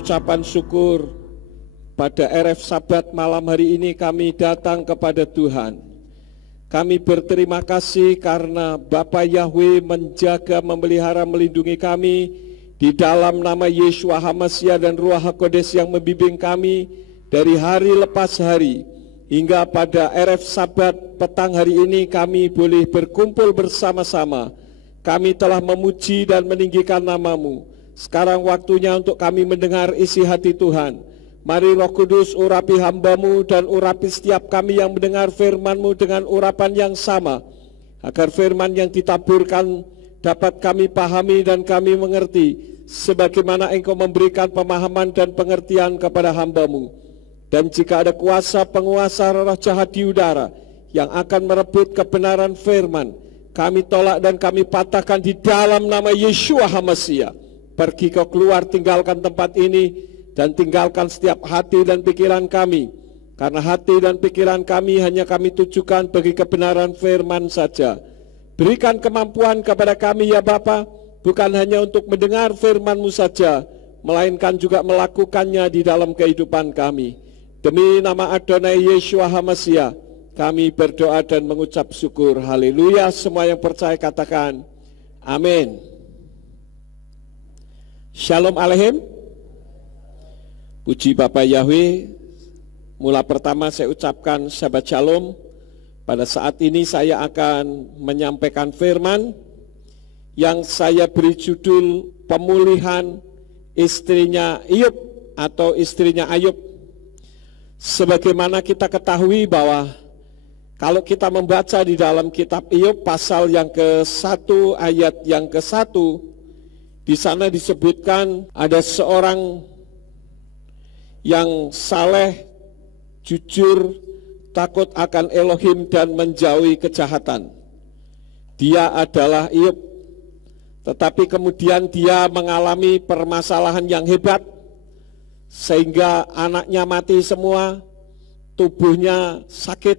ucapan syukur pada RF Sabat malam hari ini kami datang kepada Tuhan. Kami berterima kasih karena Bapa Yahweh menjaga, memelihara, melindungi kami. Di dalam nama Yeshua HaMashiach dan Ruach HaKodes yang membimbing kami dari hari lepas hari hingga pada RF Sabat petang hari ini kami boleh berkumpul bersama-sama. Kami telah memuji dan meninggikan nama-Mu. Sekarang waktunya untuk kami mendengar isi hati Tuhan. Mari Roh Kudus urapi hamba-Mu dan urapi setiap kami yang mendengar firman-Mu dengan urapan yang sama, agar firman yang ditaburkan dapat kami pahami dan kami mengerti, sebagaimana Engkau memberikan pemahaman dan pengertian kepada hamba-Mu. Dan jika ada kuasa penguasa roh jahat di udara yang akan merebut kebenaran firman, kami tolak dan kami patahkan di dalam nama Yeshua HaMashiach. Pergi kau keluar, tinggalkan tempat ini, dan tinggalkan setiap hati dan pikiran kami, karena hati dan pikiran kami hanya kami tujukan bagi kebenaran firman saja. Berikan kemampuan kepada kami ya Bapa, bukan hanya untuk mendengar firman-Mu saja, melainkan juga melakukannya di dalam kehidupan kami. Demi nama Adonai Yeshua HaMashiach kami berdoa dan mengucap syukur. Haleluya. Semua yang percaya katakan amin. Shalom Aleichem. Puji Bapa Yahweh. Mula pertama saya ucapkan Shabbat Shalom. Pada saat ini saya akan menyampaikan firman yang saya beri judul pemulihan istrinya Iyub atau istrinya Ayub. Sebagaimana kita ketahui bahwa kalau kita membaca di dalam kitab Iyub pasal yang ke-1 ayat yang ke-1, di sana disebutkan ada seorang yang saleh, jujur, takut akan Elohim dan menjauhi kejahatan. Dia adalah Iyub. Tetapi kemudian dia mengalami permasalahan yang hebat, sehingga anaknya mati semua, tubuhnya sakit,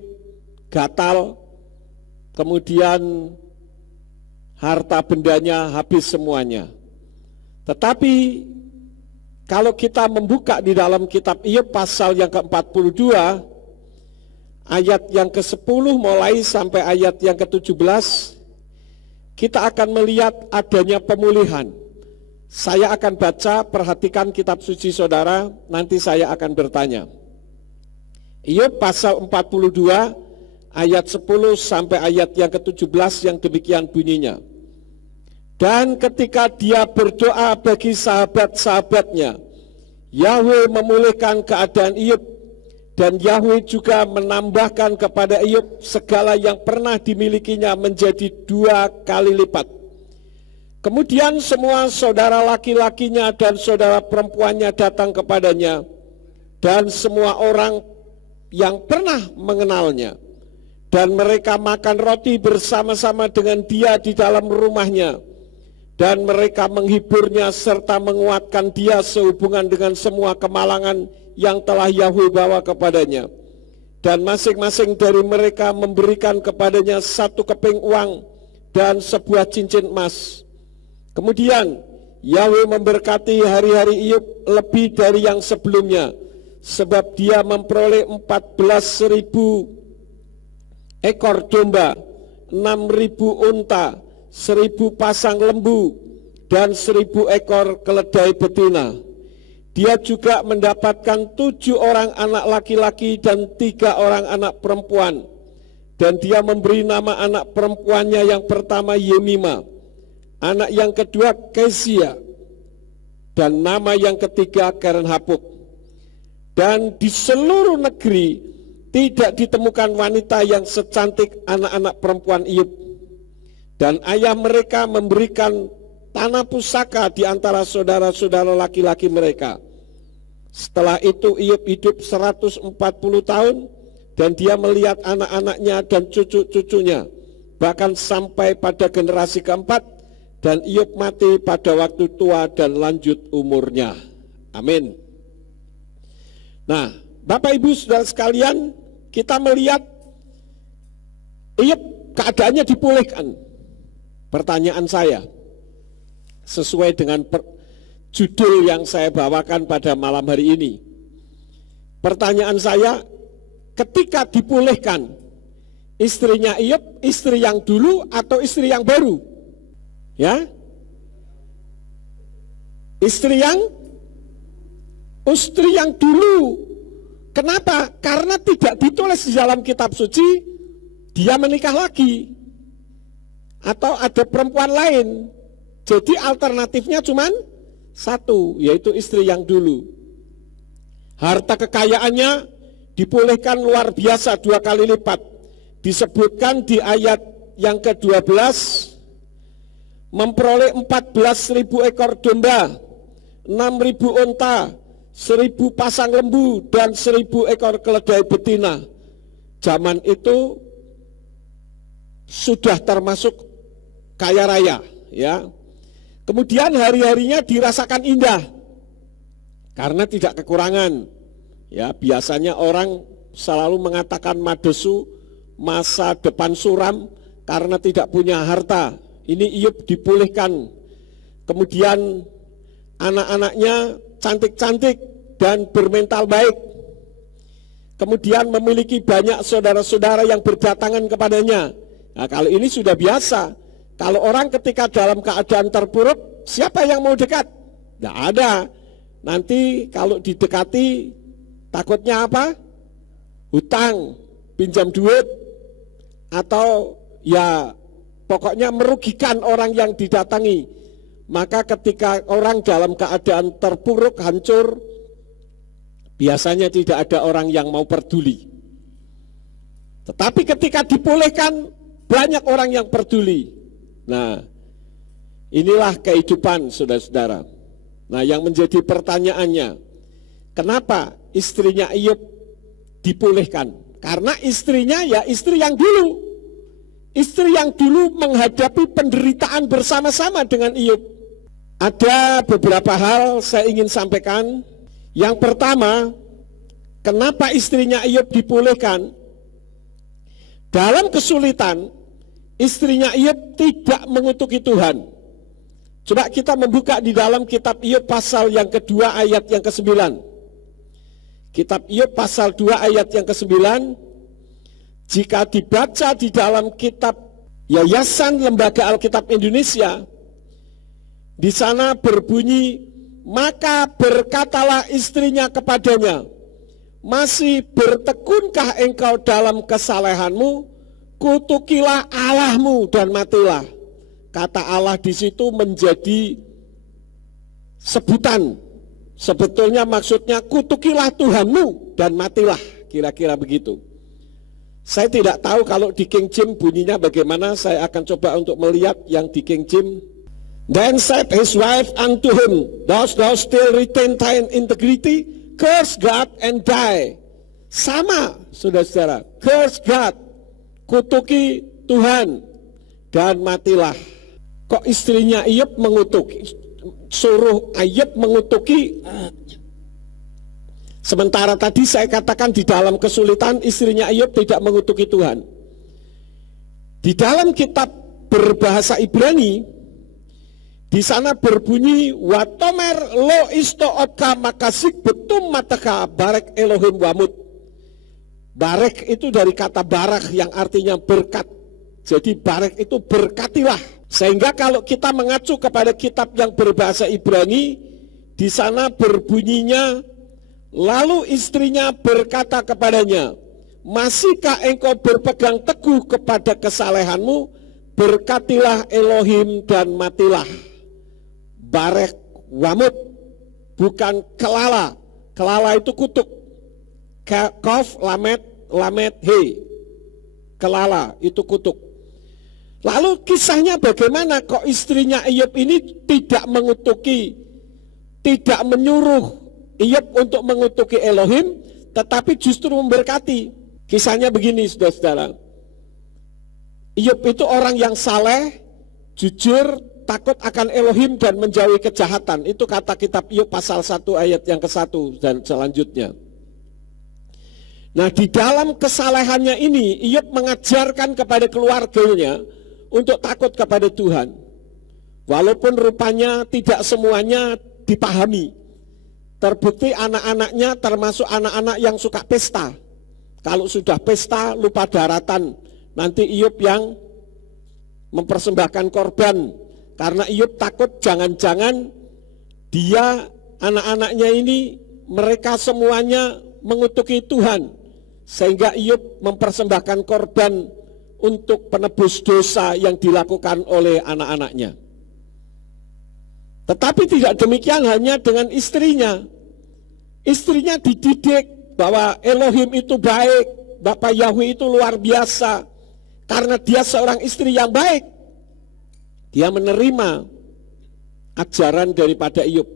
gatal, kemudian harta bendanya habis semuanya. Tetapi kalau kita membuka di dalam kitab Iyub pasal yang ke-42, ayat yang ke-10 mulai sampai ayat yang ke-17, kita akan melihat adanya pemulihan. Saya akan baca, perhatikan kitab suci saudara, nanti saya akan bertanya. Iyub pasal 42, ayat 10 sampai ayat yang ke-17 yang demikian bunyinya. Dan ketika dia berdoa bagi sahabat-sahabatnya, Yahweh memulihkan keadaan Iyub, dan Yahweh juga menambahkan kepada Iyub segala yang pernah dimilikinya menjadi 2 kali lipat. Kemudian semua saudara laki-lakinya dan saudara perempuannya datang kepadanya, dan semua orang yang pernah mengenalnya, dan mereka makan roti bersama-sama dengan dia di dalam rumahnya. Dan mereka menghiburnya serta menguatkan dia sehubungan dengan semua kemalangan yang telah Yahweh bawa kepadanya. Dan masing-masing dari mereka memberikan kepadanya 1 keping uang dan sebuah cincin emas. Kemudian Yahweh memberkati hari-hari Iyub lebih dari yang sebelumnya, sebab dia memperoleh 14.000 ekor domba, 6.000 unta, 1.000 pasang lembu, dan 1.000 ekor keledai betina. Dia juga mendapatkan 7 orang anak laki-laki dan 3 orang anak perempuan. Dan dia memberi nama anak perempuannya yang pertama Yemima, anak yang kedua Kezia, dan nama yang ketiga Keren-Hapuk. Dan di seluruh negeri tidak ditemukan wanita yang secantik anak-anak perempuan Iyub. Dan ayah mereka memberikan tanah pusaka di antara saudara-saudara laki-laki mereka. Setelah itu Iyub hidup 140 tahun, dan dia melihat anak-anaknya dan cucu-cucunya, bahkan sampai pada generasi keempat, dan Iyub mati pada waktu tua dan lanjut umurnya. Amin. Nah, Bapak Ibu Saudara sekalian, kita melihat Iyub keadaannya dipulihkan. Pertanyaan saya, sesuai dengan judul yang saya bawakan pada malam hari ini. Pertanyaan saya, ketika dipulihkan, istrinya Iyyub istri yang dulu atau istri yang baru? Ya, istri yang dulu. Kenapa? Karena tidak ditulis di dalam kitab suci dia menikah lagi atau ada perempuan lain. Jadi alternatifnya cuma satu, yaitu istri yang dulu. Harta kekayaannya dipulihkan luar biasa 2 kali lipat. Disebutkan di ayat yang ke-12, memperoleh 14.000 ekor domba, 6.000 unta, 1.000 pasang lembu, dan 1.000 ekor keledai betina. Zaman itu sudah termasuk kaya raya, ya. Kemudian hari-harinya dirasakan indah karena tidak kekurangan. Ya, biasanya orang selalu mengatakan madesu, masa depan suram karena tidak punya harta. Ini Iyyub dipulihkan. Kemudian anak-anaknya cantik-cantik dan bermental baik. Kemudian memiliki banyak saudara-saudara yang berdatangan kepadanya. Nah, kalau ini sudah biasa. Kalau orang ketika dalam keadaan terpuruk, siapa yang mau dekat? Tidak ada. Nanti kalau didekati, takutnya apa? Hutang, pinjam duit, atau ya pokoknya merugikan orang yang didatangi. Maka ketika orang dalam keadaan terpuruk, hancur, biasanya tidak ada orang yang mau peduli. Tetapi ketika dipulihkan, banyak orang yang peduli. Nah, inilah kehidupan saudara-saudara. Nah, yang menjadi pertanyaannya, kenapa istrinya Iyyub dipulihkan? Karena istrinya ya istri yang dulu. Istri yang dulu menghadapi penderitaan bersama-sama dengan Iyyub. Ada beberapa hal saya ingin sampaikan. Yang pertama, kenapa istrinya Iyyub dipulihkan? Dalam kesulitan, istrinya Iyyub tidak mengutuki Tuhan. Coba kita membuka di dalam kitab Iyyub pasal yang kedua ayat yang ke-9. Kitab Iyyub pasal 2 ayat yang ke-9. Jika dibaca di dalam kitab Yayasan Lembaga Alkitab Indonesia, di sana berbunyi, maka berkatalah istrinya kepadanya, masih bertekunkah engkau dalam kesalehanmu? Kutukilah Allahmu dan matilah. Kata Allah di situ menjadi sebutan. Sebetulnya maksudnya kutukilah Tuhanmu dan matilah. Kira-kira begitu. Saya tidak tahu kalau di King James bunyinya bagaimana. Saya akan coba untuk melihat yang di King James. Then said his wife unto him, dost thou still retain thine integrity? Curse God and die. Sama, saudara-saudara. Curse God. Kutuki Tuhan dan matilah. Kok istrinya Iyyub mengutuki, suruh Iyyub mengutuki, sementara tadi saya katakan di dalam kesulitan istrinya Iyyub tidak mengutuki Tuhan. Di dalam kitab berbahasa Ibrani, di sana berbunyi watomer lo isto otka makasik betum mataka barek Elohim wamut. Barek itu dari kata barak yang artinya berkat. Jadi barek itu berkatilah. Sehingga kalau kita mengacu kepada kitab yang berbahasa Ibrani, di sana berbunyinya, lalu istrinya berkata kepadanya, masihkah engkau berpegang teguh kepada kesalehanmu? Berkatilah Elohim dan matilah. Barek wamut, bukan kelala. Kelala itu kutuk. Kof lamet he. Kelala itu kutuk. Lalu kisahnya bagaimana kok istrinya Iyyub ini tidak mengutuki, tidak menyuruh Iyyub untuk mengutuki Elohim, tetapi justru memberkati. Kisahnya begini saudara-saudara. Iyyub itu orang yang saleh, jujur, takut akan Elohim dan menjauhi kejahatan. Itu kata kitab Iyyub pasal 1 ayat yang ke-1 dan selanjutnya. Nah, di dalam kesalehannya ini Iyyub mengajarkan kepada keluarganya untuk takut kepada Tuhan. Walaupun rupanya tidak semuanya dipahami. Terbukti anak-anaknya termasuk anak-anak yang suka pesta. Kalau sudah pesta lupa daratan, nanti Iyyub yang mempersembahkan korban. Karena Iyyub takut jangan-jangan dia, anak-anaknya ini, mereka semuanya mengutuki Tuhan. Sehingga Iyyub mempersembahkan korban untuk penebus dosa yang dilakukan oleh anak-anaknya. Tetapi tidak demikian hanya dengan istrinya. Istrinya dididik bahwa Elohim itu baik, Bapak Yahweh itu luar biasa. Karena dia seorang istri yang baik, dia menerima ajaran daripada Iyyub.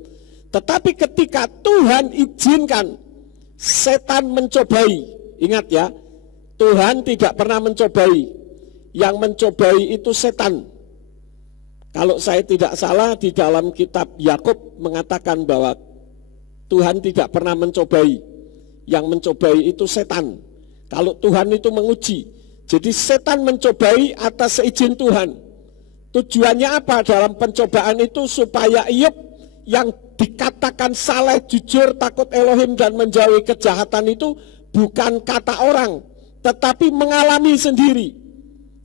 Tetapi ketika Tuhan izinkan setan mencobai, ingat ya, Tuhan tidak pernah mencobai. Yang mencobai itu setan. Kalau saya tidak salah, di dalam kitab Yakub mengatakan bahwa Tuhan tidak pernah mencobai. Yang mencobai itu setan. Kalau Tuhan itu menguji. Jadi setan mencobai atas seizin Tuhan. Tujuannya apa dalam pencobaan itu? Supaya Iyyub yang dikatakan saleh, jujur, takut Elohim dan menjauhi kejahatan itu bukan kata orang, tetapi mengalami sendiri.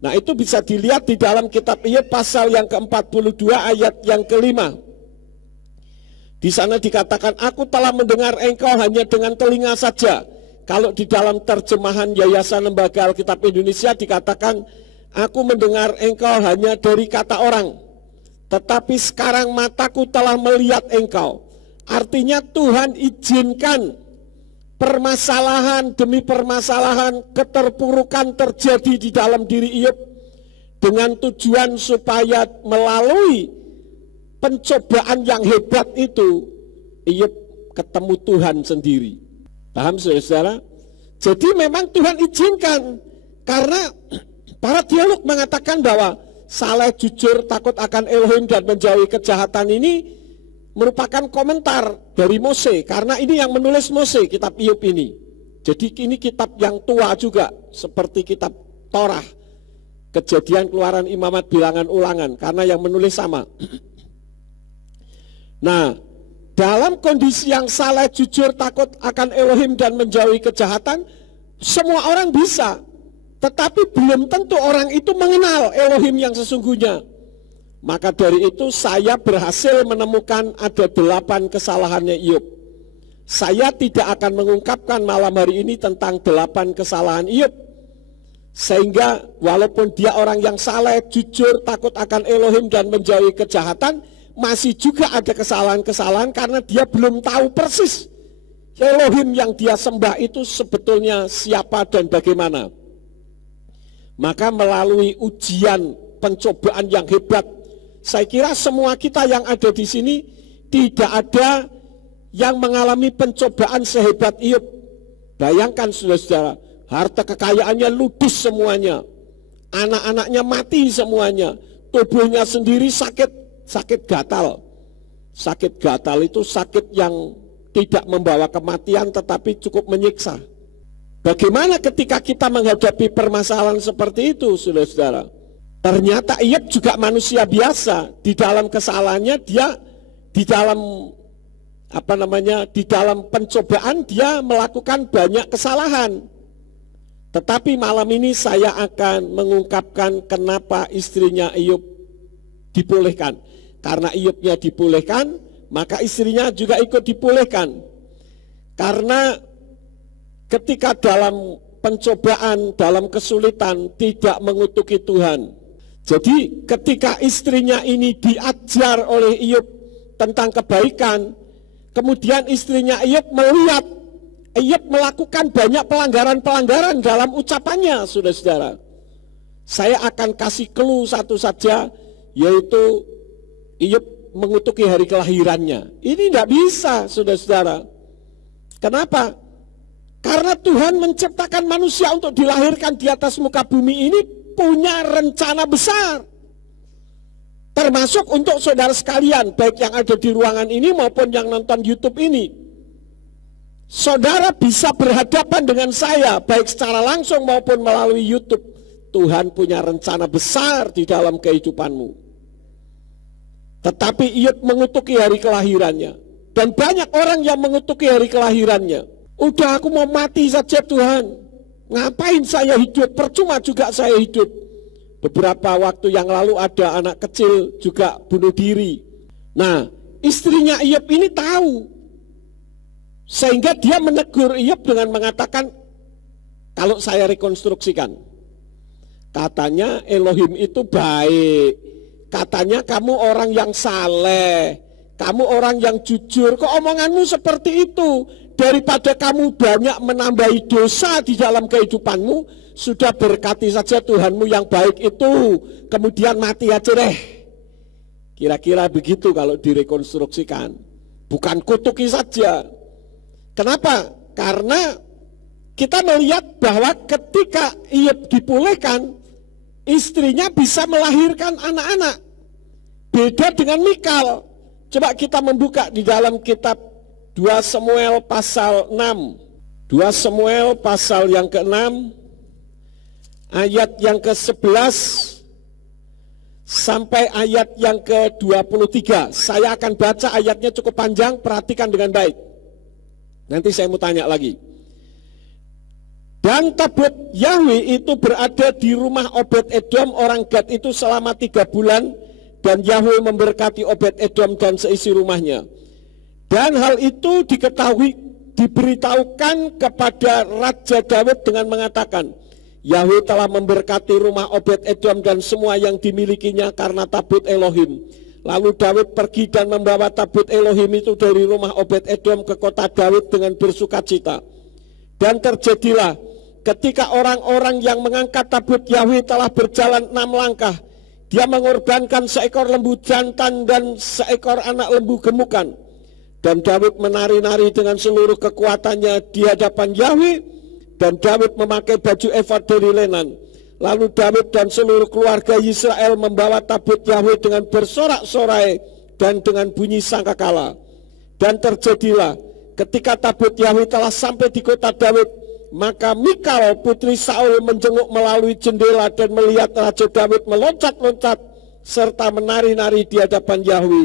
Nah, itu bisa dilihat di dalam kitab Iyyub pasal yang ke-42 ayat yang ke-5. Di sana dikatakan, aku telah mendengar engkau hanya dengan telinga saja. Kalau di dalam terjemahan Yayasan Lembaga Alkitab Indonesia dikatakan, aku mendengar engkau hanya dari kata orang. Tetapi sekarang mataku telah melihat engkau. Artinya Tuhan izinkan permasalahan demi permasalahan, keterpurukan terjadi di dalam diri Iyyub dengan tujuan supaya melalui pencobaan yang hebat itu Iyyub ketemu Tuhan sendiri. Paham saudara-saudara? Jadi memang Tuhan izinkan karena para teolog mengatakan bahwa saleh, jujur, takut akan Elohim dan menjauhi kejahatan ini merupakan komentar dari Mose, karena ini yang menulis Mose, kitab Iyyub ini. Jadi ini kitab yang tua juga, seperti kitab Torah, Kejadian, Keluaran, Imamat, Bilangan, Ulangan, karena yang menulis sama. Nah, dalam kondisi yang saleh, jujur, takut akan Elohim dan menjauhi kejahatan, semua orang bisa, tetapi belum tentu orang itu mengenal Elohim yang sesungguhnya. Maka dari itu saya berhasil menemukan ada 8 kesalahannya Iyyub. Saya tidak akan mengungkapkan malam hari ini tentang 8 kesalahan Iyyub. Sehingga walaupun dia orang yang saleh, jujur, takut akan Elohim dan menjauhi kejahatan, masih juga ada kesalahan-kesalahan karena dia belum tahu persis Elohim yang dia sembah itu sebetulnya siapa dan bagaimana. Maka melalui ujian, pencobaan yang hebat, saya kira semua kita yang ada di sini tidak ada yang mengalami pencobaan sehebat Iyyub. Bayangkan saudara-saudara, harta kekayaannya ludes semuanya, anak-anaknya mati semuanya, tubuhnya sendiri sakit gatal. Sakit gatal itu sakit yang tidak membawa kematian tetapi cukup menyiksa. Bagaimana ketika kita menghadapi permasalahan seperti itu, saudara-saudara? Ternyata Iyyub juga manusia biasa. Di dalam kesalahannya dia di dalam di dalam pencobaan dia melakukan banyak kesalahan. Tetapi malam ini saya akan mengungkapkan kenapa istrinya Iyyub dipulihkan. Karena Iyyubnya dipulihkan, maka istrinya juga ikut dipulihkan. Karena ketika dalam pencobaan, dalam kesulitan tidak mengutuki Tuhan. Jadi ketika istrinya ini diajar oleh Iyyub tentang kebaikan, kemudian istrinya Iyyub melihat Iyyub melakukan banyak pelanggaran-pelanggaran dalam ucapannya, saudara-saudara. Saya akan kasih clue satu saja, yaitu Iyyub mengutuki hari kelahirannya. Ini tidak bisa, saudara-saudara. Kenapa? Karena Tuhan menciptakan manusia untuk dilahirkan di atas muka bumi ini punya rencana besar. Termasuk untuk saudara sekalian, baik yang ada di ruangan ini maupun yang nonton YouTube ini. Saudara bisa berhadapan dengan saya, baik secara langsung maupun melalui YouTube. Tuhan punya rencana besar di dalam kehidupanmu. Tetapi Iyub mengutuki hari kelahirannya. Dan banyak orang yang mengutuki hari kelahirannya. Udah, aku mau mati saja Tuhan. Ngapain saya hidup? Percuma juga saya hidup. Beberapa waktu yang lalu ada anak kecil juga bunuh diri. Nah, istrinya Iyub ini tahu. Sehingga dia menegur Iyub dengan mengatakan, kalau saya rekonstruksikan, katanya Elohim itu baik. Katanya kamu orang yang saleh, kamu orang yang jujur. Kok omonganmu seperti itu? Daripada kamu banyak menambahi dosa di dalam kehidupanmu, sudah berkati saja Tuhanmu yang baik itu, kemudian mati aja deh. Kira-kira begitu kalau direkonstruksikan. Bukan kutuki saja. Kenapa? Karena kita melihat bahwa ketika Iyub dipulihkan, istrinya bisa melahirkan anak-anak. Beda dengan Mikal. Coba kita membuka di dalam kitab 2 Samuel pasal 6. 2 Samuel pasal yang ke-6 ayat yang ke-11 sampai ayat yang ke-23. Saya akan baca ayatnya cukup panjang, perhatikan dengan baik. Nanti saya mau tanya lagi. Dan tabut Yahwe itu berada di rumah Obed-Edom orang Gad itu selama 3 bulan. Dan Yahwe memberkati Obed-Edom dan seisi rumahnya. Dan hal itu diberitahukan kepada Raja Daud dengan mengatakan, Yahwe telah memberkati rumah Obed-Edom dan semua yang dimilikinya karena tabut Elohim. Lalu Daud pergi dan membawa tabut Elohim itu dari rumah Obed-Edom ke kota Daud dengan bersukacita. Dan terjadilah ketika orang-orang yang mengangkat tabut Yahwe telah berjalan 6 langkah, dia mengorbankan seekor lembu jantan dan seekor anak lembu gemukan. Dan Daud menari-nari dengan seluruh kekuatannya di hadapan Yahwe. Dan Daud memakai baju efod dari lenan. Lalu Daud dan seluruh keluarga Israel membawa tabut Yahwe dengan bersorak-sorai dan dengan bunyi sangkakala. Dan terjadilah ketika tabut Yahwe telah sampai di kota Daud, maka Mikal putri Saul menjenguk melalui jendela dan melihat Raja Daud meloncat-loncat serta menari-nari di hadapan Yahwe.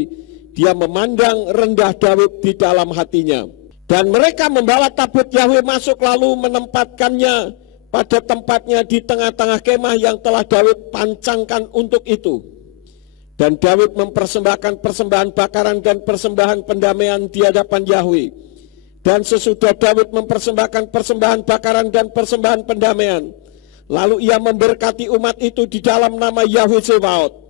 Dia memandang rendah Daud di dalam hatinya. Dan mereka membawa tabut Yahwe masuk lalu menempatkannya pada tempatnya di tengah-tengah kemah yang telah Daud pancangkan untuk itu. Dan Daud mempersembahkan persembahan bakaran dan persembahan pendamaian di hadapan Yahwe. Dan sesudah Daud mempersembahkan persembahan bakaran dan persembahan pendamaian, lalu ia memberkati umat itu di dalam nama Yahwe Zebaot.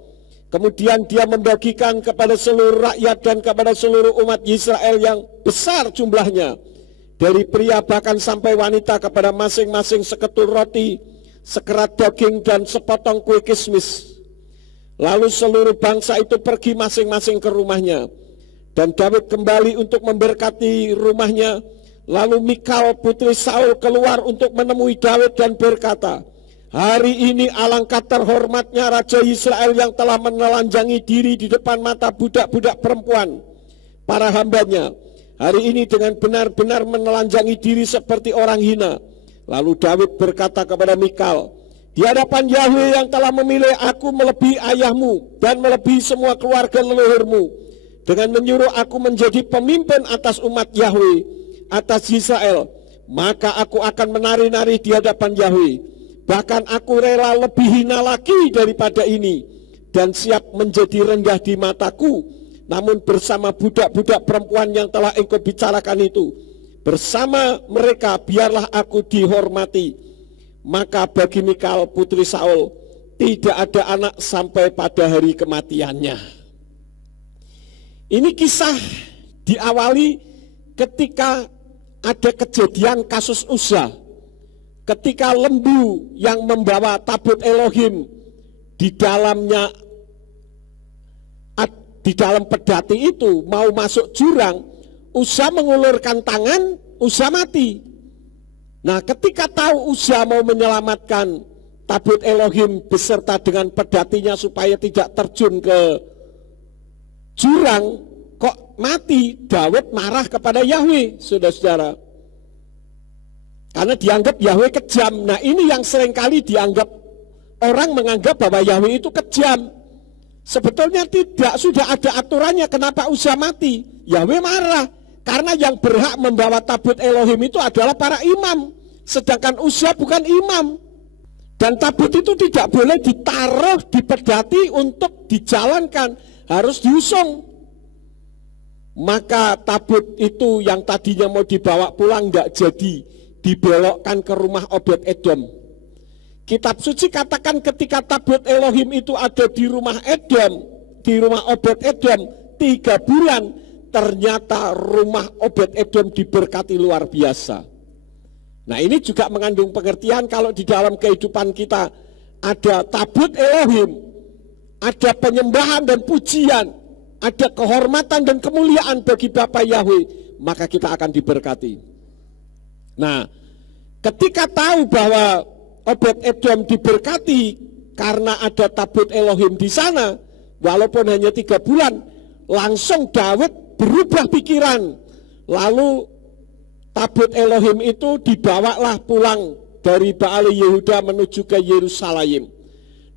Kemudian dia membagikan kepada seluruh rakyat dan kepada seluruh umat Israel yang besar jumlahnya, dari pria bahkan sampai wanita, kepada masing-masing seketul roti, sekerat daging dan sepotong kue kismis. Lalu seluruh bangsa itu pergi masing-masing ke rumahnya. Dan Daud kembali untuk memberkati rumahnya. Lalu Mikal putri Saul keluar untuk menemui Daud dan berkata, hari ini alangkah terhormatnya Raja Israel yang telah menelanjangi diri di depan mata budak-budak perempuan, para hambanya. Hari ini dengan benar-benar menelanjangi diri seperti orang hina. Lalu Daud berkata kepada Mikal, di hadapan Yahwe yang telah memilih aku melebihi ayahmu dan melebihi semua keluarga leluhurmu, dengan menyuruh aku menjadi pemimpin atas umat Yahwe, atas Israel, maka aku akan menari-nari di hadapan Yahwe. Bahkan aku rela lebih hina lagi daripada ini, dan siap menjadi rendah di mataku. Namun bersama budak-budak perempuan yang telah engkau bicarakan itu, bersama mereka biarlah aku dihormati. Maka bagi Mikal putri Saul tidak ada anak sampai pada hari kematiannya. Ini kisah diawali ketika ada kejadian kasus Uza. Ketika lembu yang membawa tabut Elohim di dalamnya, di dalam pedati itu mau masuk jurang, Uza mengulurkan tangan, Uza mati. Nah, ketika tahu Uza mau menyelamatkan tabut Elohim beserta dengan pedatinya supaya tidak terjun ke jurang, kok mati, Daud marah kepada Yahwe, saudara-saudara. Karena dianggap Yahwe kejam. Nah, ini yang seringkali dianggap, orang menganggap bahwa Yahwe itu kejam. Sebetulnya tidak, sudah ada aturannya. Kenapa Uzia mati? Yahweh marah karena yang berhak membawa tabut Elohim itu adalah para imam, sedangkan Uzia bukan imam. Dan tabut itu tidak boleh ditaruh di pedati untuk dijalankan, harus diusung. Maka tabut itu yang tadinya mau dibawa pulang tidak jadi, dibelokkan ke rumah Obed Edom. Kitab suci katakan ketika tabut Elohim itu ada di rumah Edom, di rumah Obed Edom 3 bulan, ternyata rumah Obed Edom diberkati luar biasa. Nah, ini juga mengandung pengertian kalau di dalam kehidupan kita ada tabut Elohim, ada penyembahan dan pujian, ada kehormatan dan kemuliaan bagi Bapa Yahweh, maka kita akan diberkati. Nah, ketika tahu bahwa Obed Edom diberkati karena ada tabut Elohim di sana, walaupun hanya 3 bulan, langsung Daud berubah pikiran. Lalu tabut Elohim itu dibawalah pulang dari Baale Yehuda menuju ke Yerusalem.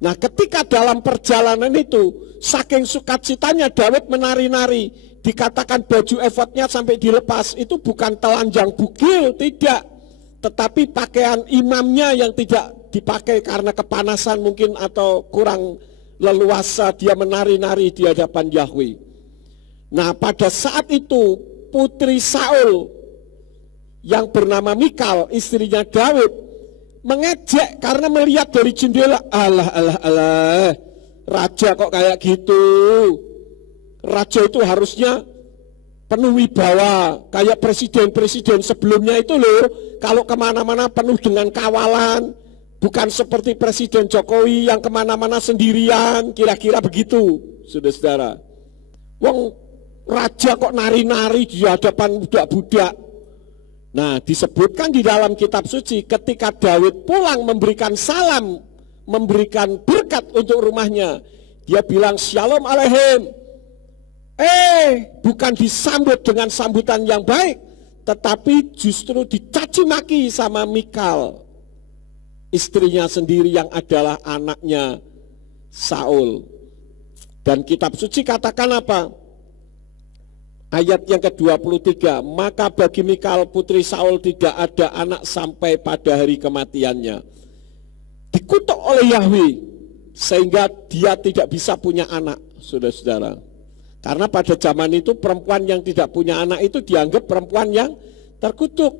Nah, ketika dalam perjalanan itu, saking sukacitanya Daud menari-nari, dikatakan baju efodnya sampai dilepas. Itu bukan telanjang bugil, tidak. Tetapi pakaian imamnya yang tidak dipakai karena kepanasan mungkin atau kurang leluasa, dia menari-nari di hadapan Yahweh. Nah, pada saat itu putri Saul yang bernama Mikal, istrinya Daud, mengejek karena melihat dari jendela, alah, raja kok kayak gitu. Raja itu harusnya penuh wibawa, kayak presiden-presiden sebelumnya itu loh, kalau kemana-mana penuh dengan kawalan, bukan seperti Presiden Jokowi yang kemana-mana sendirian, kira-kira begitu, saudara-saudara. Wong raja kok nari-nari di hadapan budak-budak. Nah, disebutkan di dalam kitab suci ketika Daud pulang memberikan salam, memberikan berkat untuk rumahnya, dia bilang Shalom Aleichem. Bukan disambut dengan sambutan yang baik, tetapi justru dicaci maki sama Mikal, istrinya sendiri yang adalah anaknya Saul. Dan kitab suci katakan apa? Ayat yang ke-23, maka bagi Mikal putri Saul tidak ada anak sampai pada hari kematiannya. Dikutuk oleh Yahweh sehingga dia tidak bisa punya anak, saudara-saudara. Karena pada zaman itu perempuan yang tidak punya anak itu dianggap perempuan yang terkutuk.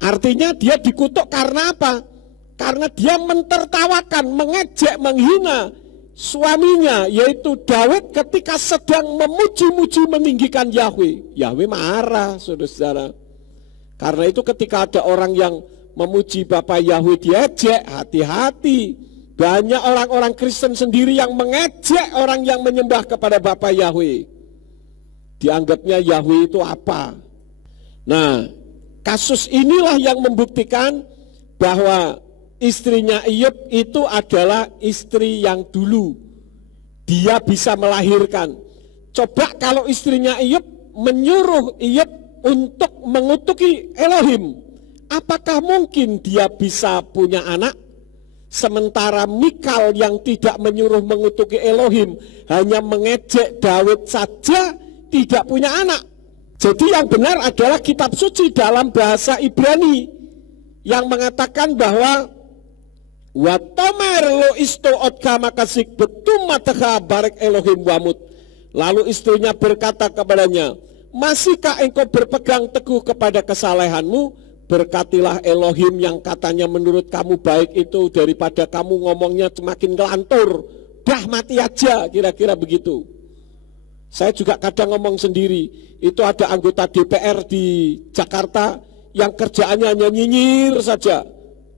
Artinya dia dikutuk karena apa? Karena dia mentertawakan, mengejek, menghina suaminya, yaitu Daud ketika sedang memuji-muji meninggikan Yahweh. Yahweh marah, saudara-saudara. Karena itu ketika ada orang yang memuji Bapa Yahweh diejek, hati-hati. Banyak orang-orang Kristen sendiri yang mengejek orang yang menyembah kepada Bapa Yahweh. Dianggapnya Yahweh itu apa? Nah, kasus inilah yang membuktikan bahwa istrinya Iyub itu adalah istri yang dulu. Dia bisa melahirkan. Coba kalau istrinya Iyub menyuruh Iyub untuk mengutuki Elohim, apakah mungkin dia bisa punya anak? Sementara Mikal yang tidak menyuruh mengutuki Elohim, hanya mengejek Daud saja, tidak punya anak. Jadi yang benar adalah kitab suci dalam bahasa Ibrani yang mengatakan bahwa wa tomer lo isto otka makasik betum mataka barek Elohim wamut. Lalu istrinya berkata kepadanya, masihkah engkau berpegang teguh kepada kesalehanmu? Berkatilah Elohim yang katanya menurut kamu baik itu daripada kamu ngomongnya semakin ngelantur. Dah mati aja, kira-kira begitu. Saya juga kadang ngomong sendiri. Itu ada anggota DPR di Jakarta yang kerjaannya hanya nyinyir saja.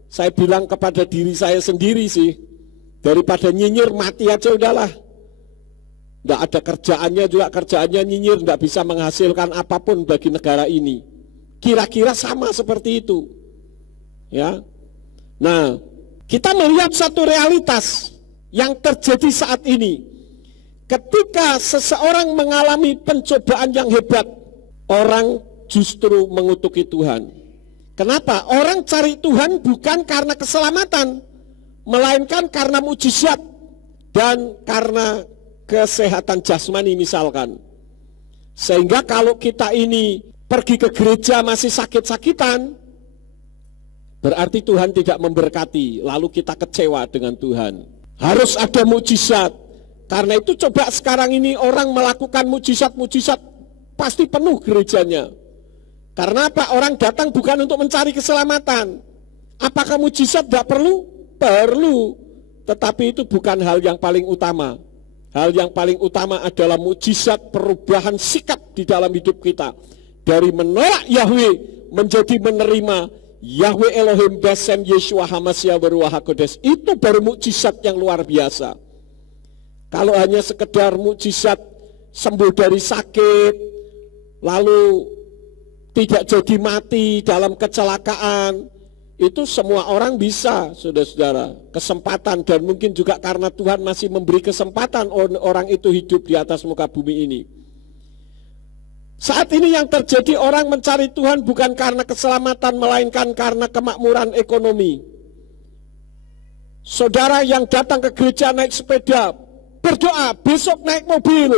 Saya bilang kepada diri saya sendiri sih, daripada nyinyir mati aja udahlah. Nggak ada kerjaannya juga, kerjaannya nyinyir, nggak bisa menghasilkan apapun bagi negara ini. Kira-kira sama seperti itu, ya. Nah, kita melihat satu realitas yang terjadi saat ini. Ketika seseorang mengalami pencobaan yang hebat, orang justru mengutuki Tuhan. Kenapa? Orang cari Tuhan bukan karena keselamatan, melainkan karena mujizat. dan karena kesehatan jasmani misalkan. Sehingga kalau kita ini pergi ke gereja masih sakit-sakitan, berarti Tuhan tidak memberkati, lalu kita kecewa dengan Tuhan. Harus ada mujizat. Karena itu coba sekarang ini orang melakukan mujizat-mujizat, pasti penuh gerejanya. Karena apa? Orang datang bukan untuk mencari keselamatan. Apakah mujizat tidak perlu? Perlu. Tetapi itu bukan hal yang paling utama. Hal yang paling utama adalah mujizat perubahan sikap di dalam hidup kita. Dari menolak Yahweh menjadi menerima Yahweh Elohim Besem Yeshua Hamasya Beruah HaKodes. Itu baru mujizat yang luar biasa. Kalau hanya sekedar mujizat sembuh dari sakit, lalu tidak jadi mati dalam kecelakaan, itu semua orang bisa, saudara-saudara. Kesempatan, dan mungkin juga karena Tuhan masih memberi kesempatan orang itu hidup di atas muka bumi ini. Saat ini yang terjadi, orang mencari Tuhan bukan karena keselamatan, melainkan karena kemakmuran ekonomi. Saudara yang datang ke gereja naik sepeda, berdoa, besok naik mobil.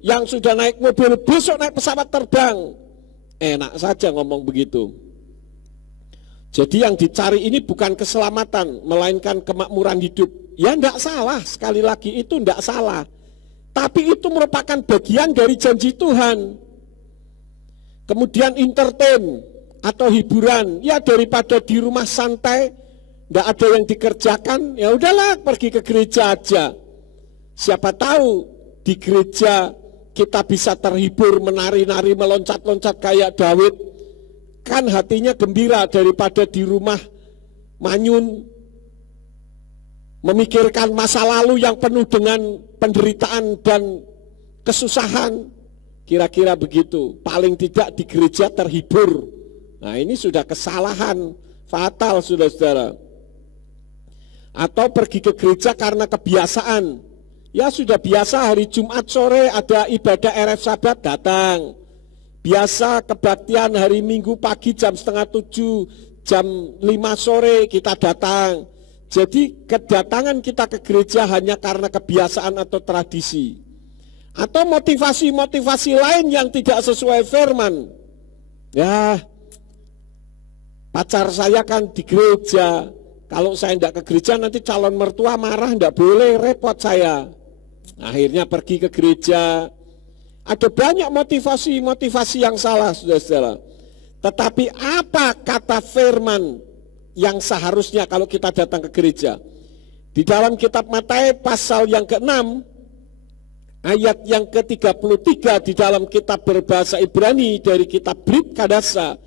Yang sudah naik mobil, besok naik pesawat terbang. Enak saja ngomong begitu. Jadi yang dicari ini bukan keselamatan, melainkan kemakmuran hidup. Ya enggak salah, sekali lagi itu enggak salah. Tapi itu merupakan bagian dari janji Tuhan. Kemudian entertain atau hiburan, ya daripada di rumah santai, enggak ada yang dikerjakan, ya udahlah pergi ke gereja aja. Siapa tahu di gereja kita bisa terhibur, menari-nari, meloncat-loncat kayak Daud. Kan hatinya gembira daripada di rumah manyun, memikirkan masa lalu yang penuh dengan penderitaan dan kesusahan. Kira-kira begitu. Paling tidak di gereja terhibur. Nah ini sudah kesalahan fatal, saudara-saudara. Atau pergi ke gereja karena kebiasaan. Ya sudah biasa hari Jumat sore ada ibadah RF Sabat, datang. Biasa kebaktian hari Minggu pagi jam 6:30, jam 5 sore kita datang. Jadi kedatangan kita ke gereja hanya karena kebiasaan atau tradisi. Atau motivasi-motivasi lain yang tidak sesuai firman. Ya, pacar saya kan di gereja. Kalau saya tidak ke gereja nanti calon mertua marah, tidak boleh, repot saya. Akhirnya pergi ke gereja. Ada banyak motivasi-motivasi yang salah, saudara-saudara. Tetapi apa kata firman yang seharusnya kalau kita datang ke gereja? Di dalam kitab Matius pasal yang ke-6, ayat yang ke-33 di dalam kitab berbahasa Ibrani dari kitab Brit Kadasa,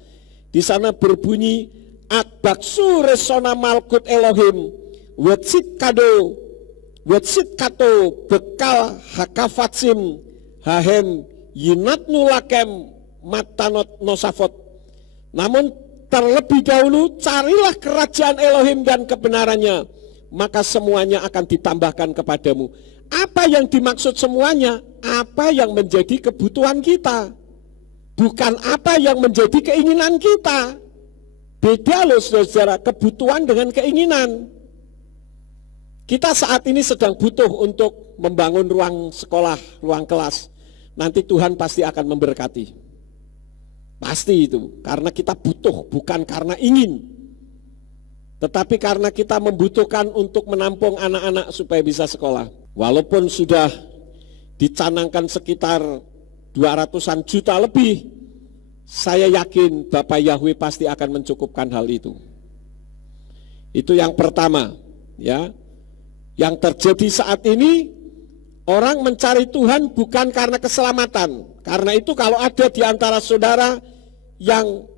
di sana berbunyi, Akbaksu resona malkut Elohim, wetsit kato bekal hakafatsim, hahem yinatnu lakem matanot nosafot. Namun terlebih dahulu carilah kerajaan Elohim dan kebenarannya, maka semuanya akan ditambahkan kepadamu. Apa yang dimaksud semuanya? Apa yang menjadi kebutuhan kita, bukan apa yang menjadi keinginan kita. Beda loh saudara, kebutuhan dengan keinginan. Kita saat ini sedang butuh untuk membangun ruang sekolah, ruang kelas. Nanti Tuhan pasti akan memberkati. Pasti itu, karena kita butuh, bukan karena ingin. Tetapi karena kita membutuhkan untuk menampung anak-anak supaya bisa sekolah. Walaupun sudah dicanangkan sekitar 200-an juta lebih, saya yakin Bapak Yahweh pasti akan mencukupkan hal itu. Itu yang pertama, ya. Yang terjadi saat ini, orang mencari Tuhan bukan karena keselamatan. Karena itu kalau ada di antara saudara yang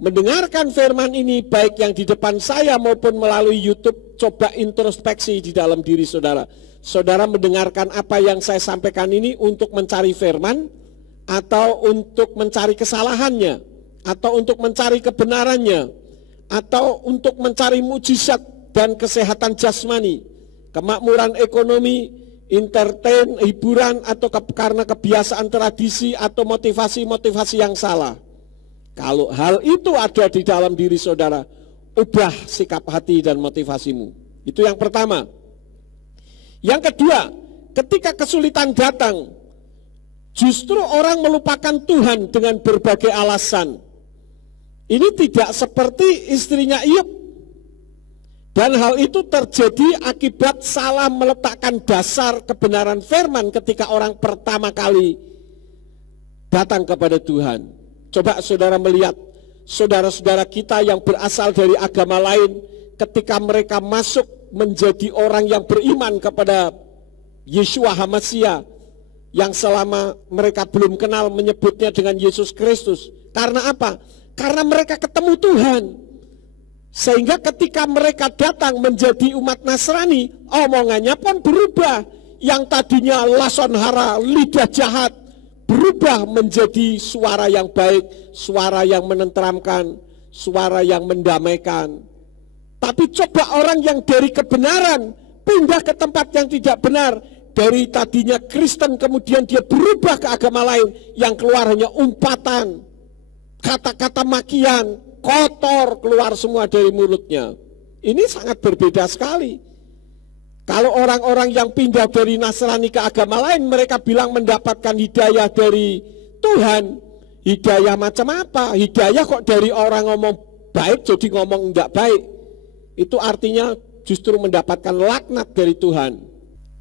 mendengarkan firman ini, baik yang di depan saya maupun melalui YouTube, coba introspeksi di dalam diri saudara. Saudara mendengarkan apa yang saya sampaikan ini untuk mencari firman, atau untuk mencari kesalahannya, atau untuk mencari kebenarannya, atau untuk mencari mujizat dan kesehatan jasmani, kemakmuran ekonomi, entertain, hiburan, atau karena kebiasaan tradisi atau motivasi-motivasi yang salah. Kalau hal itu ada di dalam diri saudara, ubah sikap hati dan motivasimu. Itu yang pertama. Yang kedua, ketika kesulitan datang, justru orang melupakan Tuhan dengan berbagai alasan. Ini tidak seperti istrinya Iyyub. Dan hal itu terjadi akibat salah meletakkan dasar kebenaran firman ketika orang pertama kali datang kepada Tuhan. Coba saudara melihat saudara-saudara kita yang berasal dari agama lain, ketika mereka masuk menjadi orang yang beriman kepada Yeshua HaMashiach, yang selama mereka belum kenal menyebutnya dengan Yesus Kristus. Karena apa? Karena mereka ketemu Tuhan. Sehingga ketika mereka datang menjadi umat Nasrani, omongannya pun berubah. Yang tadinya lason hara, lidah jahat, berubah menjadi suara yang baik, suara yang menenteramkan, suara yang mendamaikan. Tapi coba orang yang dari kebenaran pindah ke tempat yang tidak benar. Dari tadinya Kristen kemudian dia berubah ke agama lain, yang keluar hanya umpatan, kata-kata makian, kotor keluar semua dari mulutnya. Ini sangat berbeda sekali. Kalau orang-orang yang pindah dari Nasrani ke agama lain, mereka bilang mendapatkan hidayah dari Tuhan. Hidayah macam apa? Hidayah kok dari orang ngomong baik jadi ngomong tidak baik. Itu artinya justru mendapatkan laknat dari Tuhan.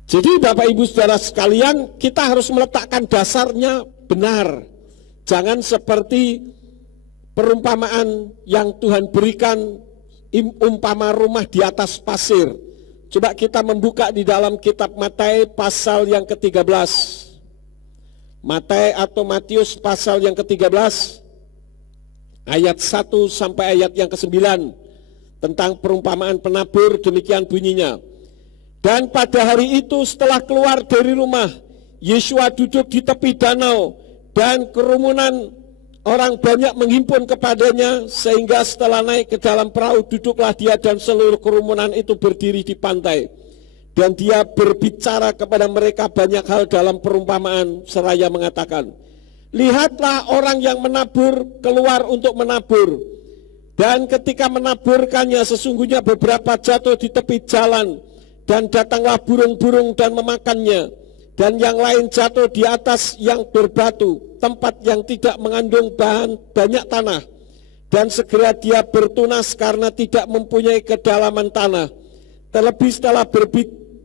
Jadi Bapak Ibu Saudara sekalian, kita harus meletakkan dasarnya benar. Jangan seperti perumpamaan yang Tuhan berikan, umpama rumah di atas pasir. Coba kita membuka di dalam kitab Matius pasal yang ke-13. Matius atau Matius pasal yang ke-13 ayat 1 sampai ayat yang ke-9 tentang perumpamaan penabur. Demikian bunyinya. Dan pada hari itu setelah keluar dari rumah, Yeshua duduk di tepi danau, dan kerumunan orang banyak menghimpun kepadanya, sehingga setelah naik ke dalam perahu, duduklah dia dan seluruh kerumunan itu berdiri di pantai. Dan dia berbicara kepada mereka banyak hal dalam perumpamaan, seraya mengatakan, lihatlah orang yang menabur keluar untuk menabur. Dan ketika menaburkannya, sesungguhnya beberapa jatuh di tepi jalan, dan datanglah burung-burung dan memakannya. Dan yang lain jatuh di atas yang berbatu, tempat yang tidak mengandung bahan banyak tanah. Dan segera dia bertunas karena tidak mempunyai kedalaman tanah. Terlebih setelah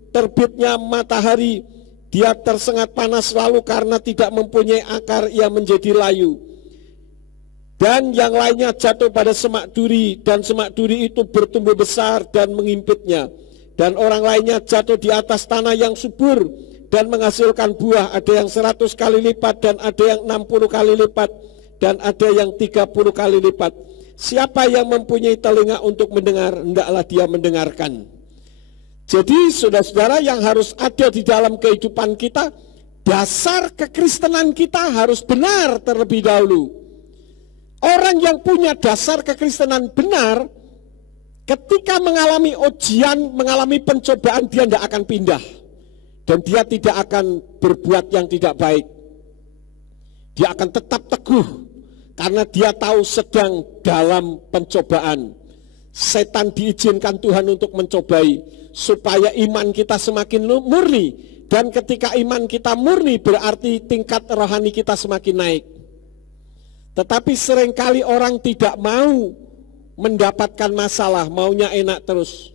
terbitnya matahari, dia tersengat panas, lalu karena tidak mempunyai akar, ia menjadi layu. Dan yang lainnya jatuh pada semak duri, dan semak duri itu bertumbuh besar dan mengimpitnya. Dan orang lainnya jatuh di atas tanah yang subur dan menghasilkan buah, ada yang 100 kali lipat, dan ada yang 60 kali lipat, dan ada yang 30 kali lipat. Siapa yang mempunyai telinga untuk mendengar, hendaklah dia mendengarkan. Jadi saudara-saudara, yang harus ada di dalam kehidupan kita, dasar kekristenan kita harus benar terlebih dahulu. Orang yang punya dasar kekristenan benar, ketika mengalami ujian, mengalami pencobaan, dia tidak akan pindah. Dan dia tidak akan berbuat yang tidak baik. Dia akan tetap teguh, karena dia tahu sedang dalam pencobaan. Setan diizinkan Tuhan untuk mencobai, supaya iman kita semakin murni. Dan ketika iman kita murni, berarti tingkat rohani kita semakin naik. Tetapi seringkali orang tidak mau mendapatkan masalah, maunya enak terus.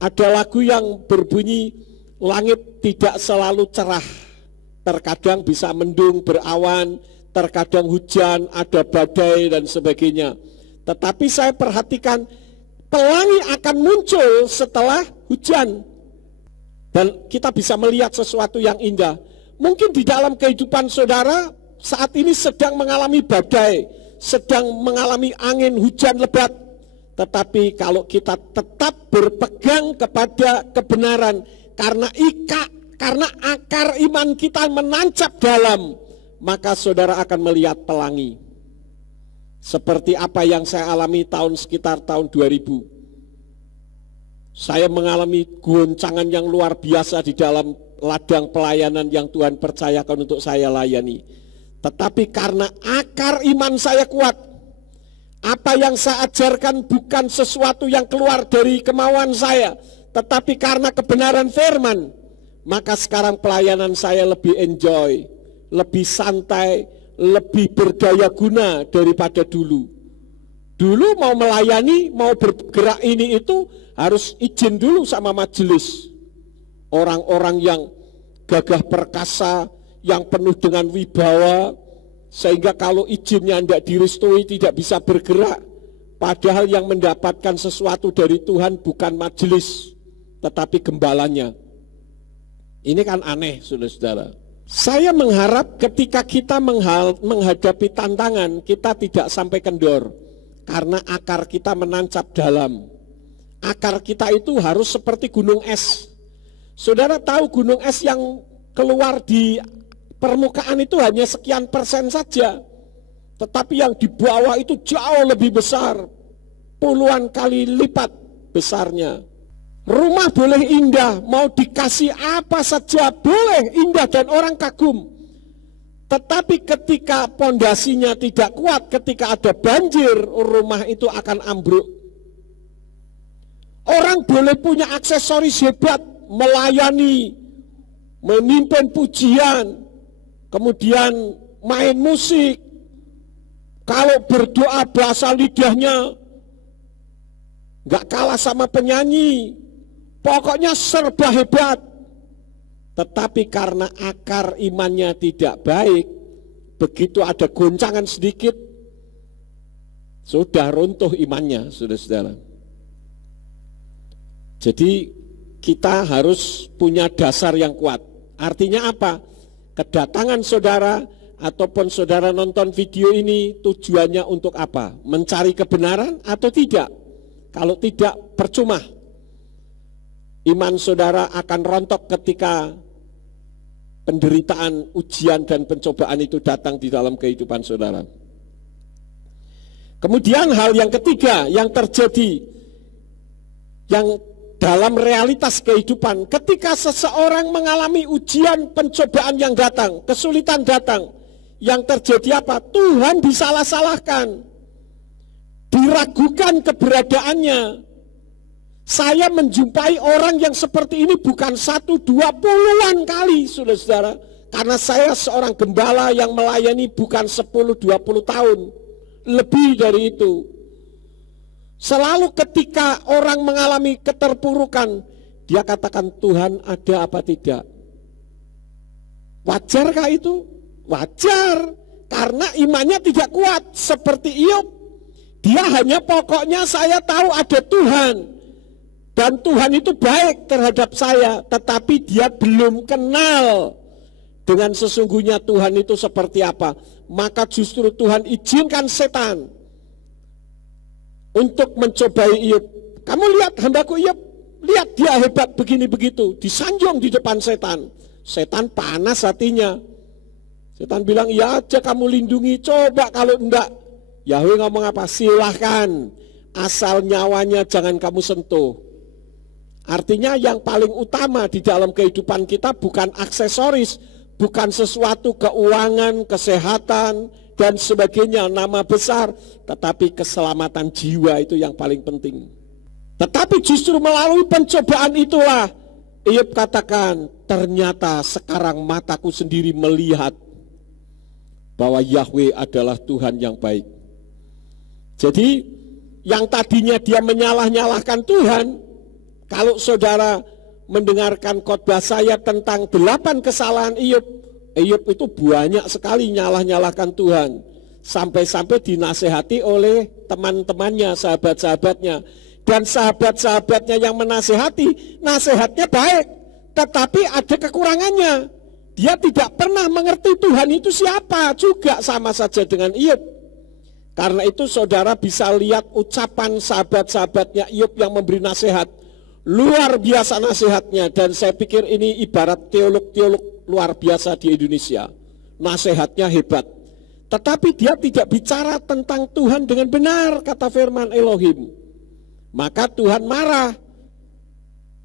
Ada lagu yang berbunyi, langit tidak selalu cerah, terkadang bisa mendung, berawan, terkadang hujan, ada badai dan sebagainya. Tetapi saya perhatikan, pelangi akan muncul setelah hujan. Dan kita bisa melihat sesuatu yang indah. Mungkin di dalam kehidupan saudara saat ini sedang mengalami badai, sedang mengalami angin hujan lebat. Tetapi kalau kita tetap berpegang kepada kebenaran, karena akar iman kita menancap dalam, maka saudara akan melihat pelangi. Seperti apa yang saya alami sekitar tahun 2000. Saya mengalami goncangan yang luar biasa di dalam ladang pelayanan yang Tuhan percayakan untuk saya layani. Tetapi karena akar iman saya kuat, apa yang saya ajarkan bukan sesuatu yang keluar dari kemauan saya, tetapi karena kebenaran firman, maka sekarang pelayanan saya lebih enjoy, lebih santai, lebih berdaya guna daripada dulu. Dulu mau melayani, mau bergerak ini itu harus izin dulu sama majelis. Orang-orang yang gagah perkasa, yang penuh dengan wibawa, sehingga kalau izinnya tidak direstui tidak bisa bergerak. Padahal yang mendapatkan sesuatu dari Tuhan bukan majelis, tetapi gembalanya. Ini kan aneh, saudara-saudara. Saya mengharap ketika kita menghadapi tantangan, kita tidak sampai kendor. Karena akar kita menancap dalam. Akar kita itu harus seperti gunung es. Saudara tahu gunung es yang keluar di permukaan itu hanya sekian persen saja. Tetapi yang di bawah itu jauh lebih besar. Puluhan kali lipat besarnya. Rumah boleh indah, mau dikasih apa saja boleh indah dan orang kagum. Tetapi ketika pondasinya tidak kuat, ketika ada banjir, rumah itu akan ambruk. Orang boleh punya aksesoris hebat, melayani, memimpin pujian, kemudian main musik. Kalau berdoa bahasa lidahnya nggak kalah sama penyanyi. Pokoknya serba hebat. Tetapi karena akar imannya tidak baik, begitu ada goncangan sedikit, sudah runtuh imannya, saudara-saudara. Jadi kita harus punya dasar yang kuat. Artinya apa? Kedatangan saudara ataupun saudara nonton video ini tujuannya untuk apa? Mencari kebenaran atau tidak? Kalau tidak, percuma. Iman saudara akan rontok ketika penderitaan, ujian, dan pencobaan itu datang di dalam kehidupan saudara. Kemudian hal yang ketiga yang terjadi, yang dalam realitas kehidupan, ketika seseorang mengalami ujian, pencobaan yang datang, kesulitan datang, yang terjadi apa? Tuhan disalah-salahkan, diragukan keberadaannya. Saya menjumpai orang yang seperti ini bukan 1, 2, puluhan kali, saudara-saudara. Karena saya seorang gembala yang melayani bukan 10, 20 tahun. Lebih dari itu. Selalu ketika orang mengalami keterpurukan, dia katakan, Tuhan ada apa tidak? Wajarkah itu? Wajar. Karena imannya tidak kuat. Seperti Iyob. Dia hanya pokoknya saya tahu ada Tuhan. Dan Tuhan itu baik terhadap saya, tetapi dia belum kenal dengan sesungguhnya Tuhan itu seperti apa. Maka justru Tuhan izinkan setan untuk mencobai Iyob. Kamu lihat hambaku Iyob, lihat dia hebat begini begitu, disanjung di depan setan. Setan panas hatinya. Setan bilang, ya aja kamu lindungi, coba kalau enggak. Yahweh ngomong apa? Silahkan, asal nyawanya jangan kamu sentuh. Artinya yang paling utama di dalam kehidupan kita bukan aksesoris, bukan sesuatu keuangan, kesehatan, dan sebagainya, nama besar, tetapi keselamatan jiwa itu yang paling penting. Tetapi justru melalui pencobaan itulah Iyob katakan, ternyata sekarang mataku sendiri melihat bahwa Yahweh adalah Tuhan yang baik. Jadi yang tadinya dia menyalah-nyalahkan Tuhan, kalau saudara mendengarkan khotbah saya tentang 8 kesalahan Iyob, Iyob itu banyak sekali nyalah-nyalahkan Tuhan. Sampai-sampai dinasehati oleh teman-temannya, sahabat-sahabatnya. Dan sahabat-sahabatnya yang menasehati, nasihatnya baik. Tetapi ada kekurangannya. Dia tidak pernah mengerti Tuhan itu siapa, juga sama saja dengan Iyob. Karena itu saudara bisa lihat ucapan sahabat-sahabatnya Iyob yang memberi nasihat. Luar biasa nasihatnya, dan saya pikir ini ibarat teolog-teolog luar biasa di Indonesia. Nasihatnya hebat. Tetapi dia tidak bicara tentang Tuhan dengan benar, kata firman Elohim. Maka Tuhan marah.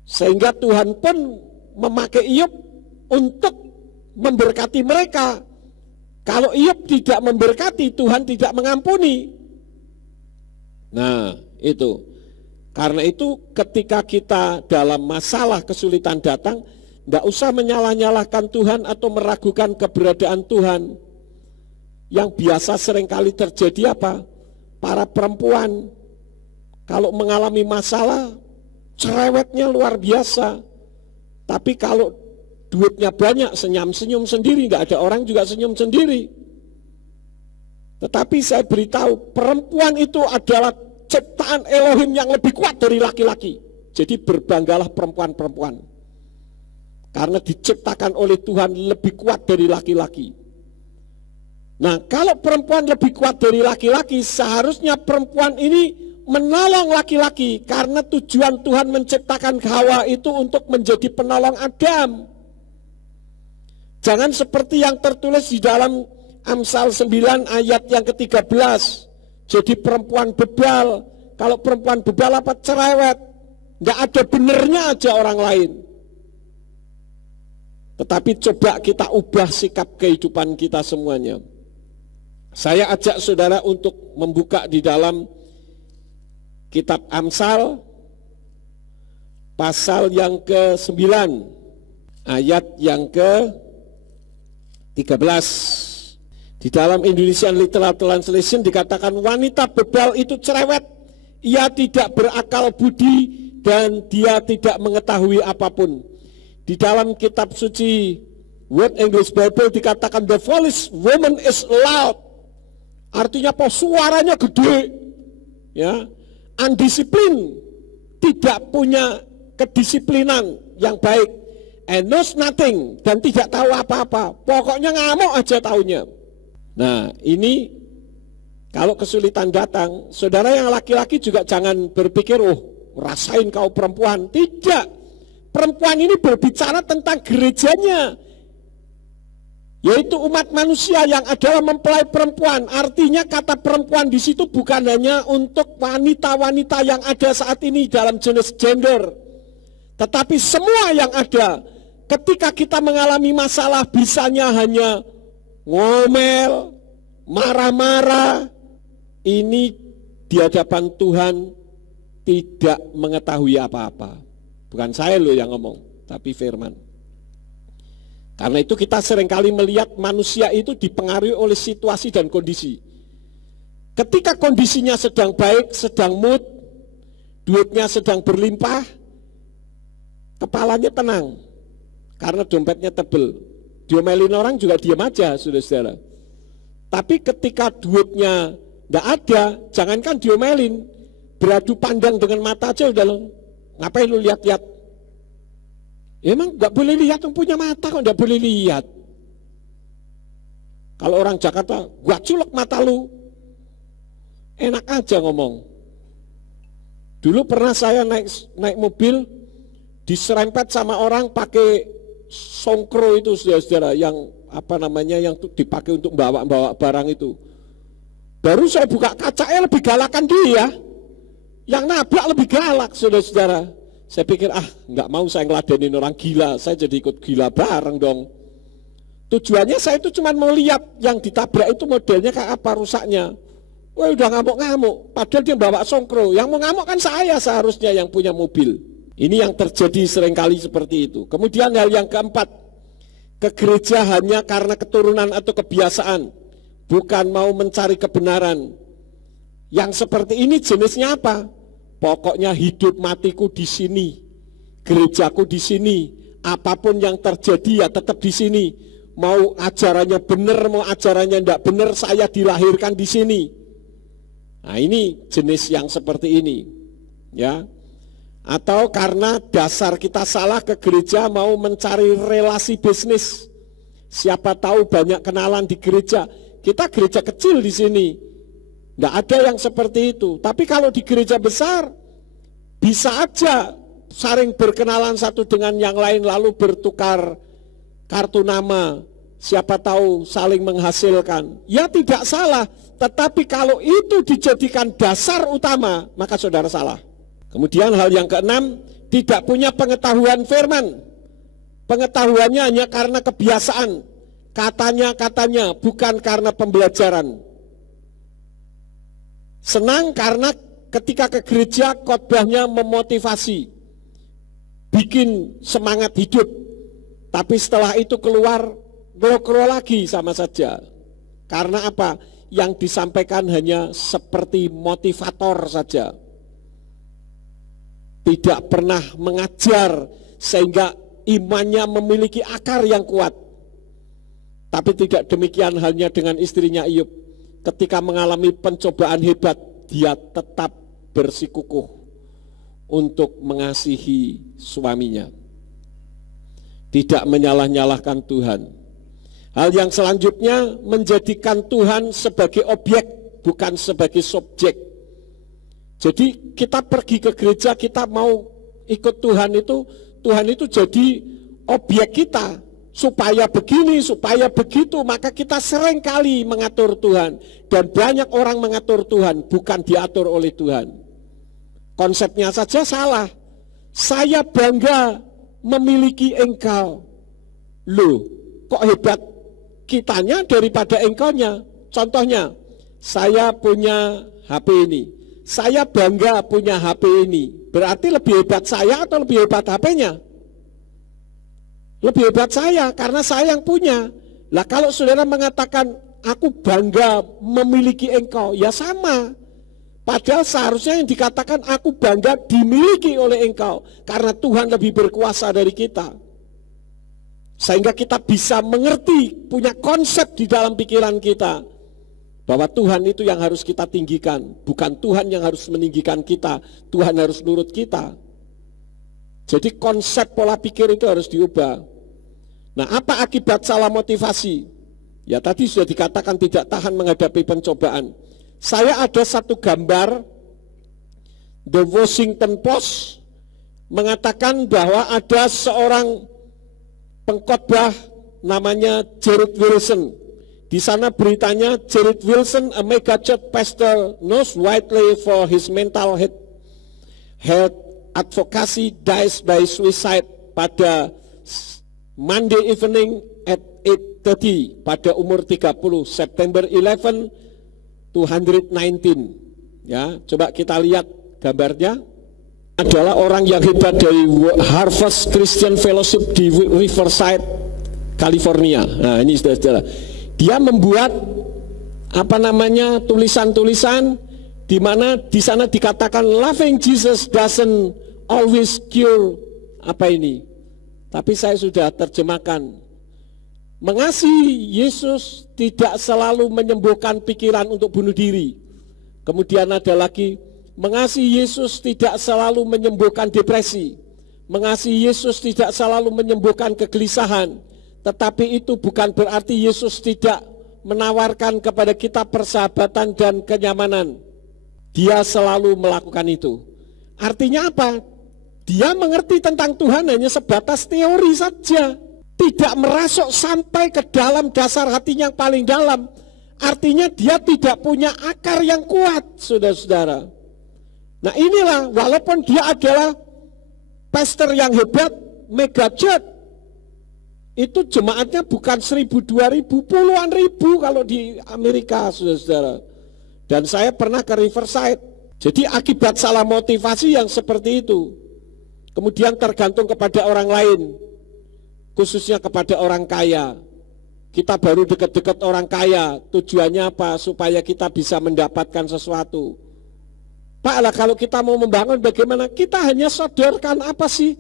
Sehingga Tuhan pun memakai Iyob untuk memberkati mereka. Kalau Iyob tidak memberkati, Tuhan tidak mengampuni. Nah, itu. Karena itu ketika kita dalam masalah kesulitan datang, Nggak usah menyalah-nyalahkan Tuhan atau meragukan keberadaan Tuhan. Yang biasa seringkali terjadi apa? Para perempuan kalau mengalami masalah, cerewetnya luar biasa. Tapi kalau duitnya banyak, senyum-senyum sendiri, nggak ada orang juga senyum sendiri. Tetapi saya beritahu, perempuan itu adalah ciptaan Elohim yang lebih kuat dari laki-laki. Jadi berbanggalah perempuan-perempuan. Karena diciptakan oleh Tuhan lebih kuat dari laki-laki. Nah, kalau perempuan lebih kuat dari laki-laki, seharusnya perempuan ini menolong laki-laki. Karena tujuan Tuhan menciptakan Hawa itu untuk menjadi penolong Adam. Jangan seperti yang tertulis di dalam Amsal 9 ayat yang ke-13. Jadi perempuan bebal. Kalau perempuan bebal apa? Cerewet. Nggak ada benernya aja orang lain. Tetapi coba kita ubah sikap kehidupan kita semuanya. Saya ajak saudara untuk membuka di dalam kitab Amsal pasal yang ke-9 ayat yang ke-13. Di dalam Indonesian Literal Translation dikatakan wanita bebal itu cerewet, ia tidak berakal budi dan dia tidak mengetahui apapun. Di dalam kitab suci Word English Bible dikatakan the foolish woman is loud. Artinya apa? Suaranya gede. Ya. Undisiplin, tidak punya kedisiplinan yang baik. And knows nothing, dan tidak tahu apa-apa. Pokoknya ngamuk aja taunya. Nah, ini kalau kesulitan datang, saudara yang laki-laki juga jangan berpikir, oh rasain kau perempuan. Tidak. Perempuan ini berbicara tentang gerejanya, yaitu umat manusia yang adalah mempelai perempuan. Artinya kata perempuan di situ bukan hanya untuk wanita-wanita yang ada saat ini dalam jenis gender, tetapi semua yang ada. Ketika kita mengalami masalah, bisanya hanya ngomel, marah-marah. Ini di hadapan Tuhan tidak mengetahui apa-apa. Bukan saya loh yang ngomong, tapi firman. Karena itu kita seringkali melihat manusia itu dipengaruhi oleh situasi dan kondisi. Ketika kondisinya sedang baik, sedang mood, duitnya sedang berlimpah, kepalanya tenang. Karena dompetnya tebel. Diomelin orang juga diam aja, saudara-saudara. Tapi ketika duitnya tidak ada, jangankan diomelin, beradu pandang dengan mata aja udah loh. Ngapain lu lihat-lihat? Emang nggak boleh lihat, yang punya mata kok nggak boleh lihat. Kalau orang Jakarta, gua culek mata lu, enak aja ngomong. Dulu pernah saya naik mobil, diserempet sama orang pakai songkro itu, saudara-saudara, yang apa namanya, yang dipakai untuk bawa barang itu. Baru saya buka kacanya lebih galakan dia. Yang nabrak lebih galak, saudara-saudara. Saya pikir, nggak mau saya ngeladenin orang gila, saya jadi ikut gila bareng dong. Tujuannya saya itu cuma mau lihat yang ditabrak itu modelnya kayak apa rusaknya. Wah udah ngamuk-ngamuk, padahal dia bawa songkro. Yang mau ngamuk kan saya seharusnya yang punya mobil. Ini yang terjadi seringkali seperti itu. Kemudian hal yang keempat, ke gereja hanya karena keturunan atau kebiasaan, bukan mau mencari kebenaran. Yang seperti ini jenisnya apa? Pokoknya hidup matiku di sini, gerejaku di sini, apapun yang terjadi ya tetap di sini. Mau ajarannya benar, mau ajarannya tidak benar, saya dilahirkan di sini. Nah ini jenis yang seperti ini, ya. Atau karena dasar kita salah ke gereja mau mencari relasi bisnis. Siapa tahu banyak kenalan di gereja. Kita gereja kecil di sini. Tidak ada yang seperti itu. Tapi kalau di gereja besar, bisa aja saling berkenalan satu dengan yang lain, lalu bertukar kartu nama. Siapa tahu saling menghasilkan. Ya tidak salah. Tetapi kalau itu dijadikan dasar utama, maka saudara salah. Kemudian hal yang keenam, tidak punya pengetahuan firman. Pengetahuannya hanya karena kebiasaan. Katanya, bukan karena pembelajaran. Senang karena ketika ke gereja khotbahnya memotivasi, bikin semangat hidup. Tapi setelah itu keluar lagi sama saja. Karena apa? Yang disampaikan hanya seperti motivator saja. Tidak pernah mengajar sehingga imannya memiliki akar yang kuat. Tapi tidak demikian halnya dengan istrinya Ayub. Ketika mengalami pencobaan hebat, dia tetap bersikukuh untuk mengasihi suaminya. Tidak menyalah-nyalahkan Tuhan. Hal yang selanjutnya, menjadikan Tuhan sebagai objek, bukan sebagai subjek. Jadi kita pergi ke gereja, kita mau ikut Tuhan itu jadi objek kita. Supaya begini, supaya begitu, maka kita sering kali mengatur Tuhan. Dan banyak orang mengatur Tuhan, bukan diatur oleh Tuhan. Konsepnya saja salah. Saya bangga memiliki engkau. Loh, kok hebat kitanya daripada engkaunya? Contohnya, saya punya HP ini. Saya bangga punya HP ini. Berarti lebih hebat saya atau lebih hebat HP-nya? Lebih hebat saya, karena saya yang punya. Lah kalau saudara mengatakan, aku bangga memiliki engkau, ya sama. Padahal seharusnya yang dikatakan, aku bangga dimiliki oleh engkau. Karena Tuhan lebih berkuasa dari kita. Sehingga kita bisa mengerti, punya konsep di dalam pikiran kita. Bahwa Tuhan itu yang harus kita tinggikan. Bukan Tuhan yang harus meninggikan kita. Tuhan harus nurut kita. Jadi konsep pola pikir itu harus diubah. Nah, apa akibat salah motivasi? Ya tadi sudah dikatakan tidak tahan menghadapi pencobaan. Saya ada satu gambar, The Washington Post mengatakan bahwa ada seorang pengkhotbah namanya Jared Wilson. Di sana beritanya, Jared Wilson, a mega church pastor, knows widely for his mental health advocacy, dies by suicide pada Monday evening at 8:30 pada umur 30, September 11, 219. Ya, coba kita lihat gambarnya. Adalah orang yang hebat dari Harvest Christian Fellowship di Riverside, California. Nah, ini saudara-saudara. Dia membuat tulisan-tulisan di mana di sana dikatakan loving Jesus doesn't always cure tapi saya sudah terjemahkan. Mengasihi Yesus tidak selalu menyembuhkan pikiran untuk bunuh diri. Kemudian ada lagi, mengasihi Yesus tidak selalu menyembuhkan depresi. Mengasihi Yesus tidak selalu menyembuhkan kegelisahan. Tetapi itu bukan berarti Yesus tidak menawarkan kepada kita persahabatan dan kenyamanan. Dia selalu melakukan itu. Artinya apa? Dia mengerti tentang Tuhan hanya sebatas teori saja. Tidak merasuk sampai ke dalam dasar hatinya yang paling dalam. Artinya dia tidak punya akar yang kuat, saudara-saudara. Nah inilah, walaupun dia adalah pastor yang hebat, mega church, itu jemaatnya bukan 1.000, 2.000, puluhan ribu kalau di Amerika, saudara-saudara. Dan saya pernah ke Riverside. Jadi akibat salah motivasi yang seperti itu. Kemudian tergantung kepada orang lain, khususnya kepada orang kaya. Kita baru dekat-dekat orang kaya, tujuannya apa? Supaya kita bisa mendapatkan sesuatu. Pak lah, kalau kita mau membangun bagaimana? Kita hanya sodorkan apa sih?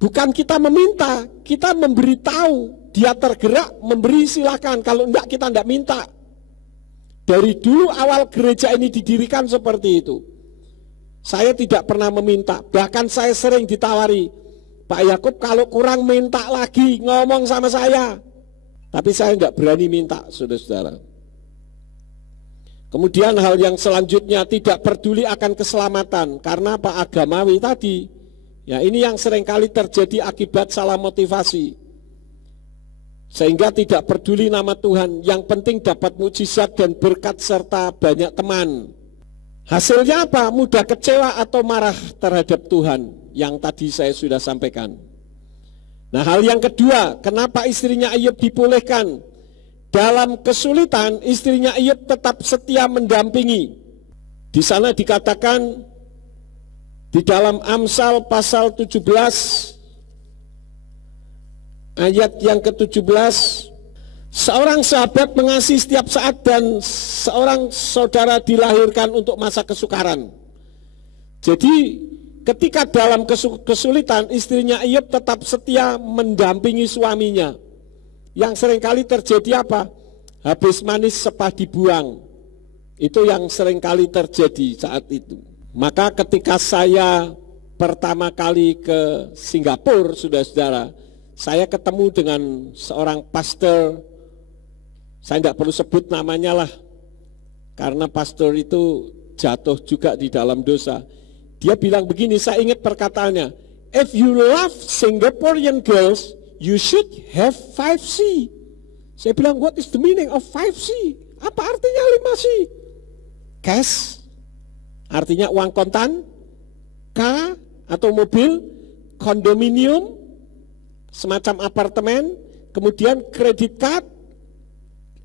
Bukan kita meminta, kita memberitahu. Dia tergerak, memberi silakan. Kalau enggak, kita enggak minta. Dari dulu awal gereja ini didirikan seperti itu. Saya tidak pernah meminta, bahkan saya sering ditawari, Pak Yakub kalau kurang minta lagi, ngomong sama saya. Tapi saya enggak berani minta, saudara-saudara. Kemudian hal yang selanjutnya, tidak peduli akan keselamatan. Karena Pak agamawi tadi, ya ini yang seringkali terjadi akibat salah motivasi. Sehingga tidak peduli nama Tuhan, yang penting dapat mukjizat dan berkat serta banyak teman. Hasilnya apa? Mudah kecewa atau marah terhadap Tuhan, yang tadi saya sudah sampaikan. Nah, hal yang kedua, kenapa istrinya Ayub dipulihkan? Dalam kesulitan, istrinya Ayub tetap setia mendampingi. Di sana dikatakan di dalam Amsal pasal 17 ayat yang ke-17. Seorang sahabat mengasihi setiap saat dan seorang saudara dilahirkan untuk masa kesukaran. Jadi ketika dalam kesulitan, istrinya Iyyub tetap setia mendampingi suaminya. Yang seringkali terjadi apa? Habis manis sepah dibuang. Itu yang seringkali terjadi saat itu. Maka ketika saya pertama kali ke Singapura, saudara-saudara, saya ketemu dengan seorang pastor. Saya tidak perlu sebut namanya lah, karena pastor itu jatuh juga di dalam dosa. Dia bilang begini, saya ingat perkataannya, if you love Singaporean girls, you should have 5C. Saya bilang, what is the meaning of 5C? Apa artinya 5C? Cash, artinya uang kontan. K atau mobil. Kondominium, semacam apartemen. Kemudian credit card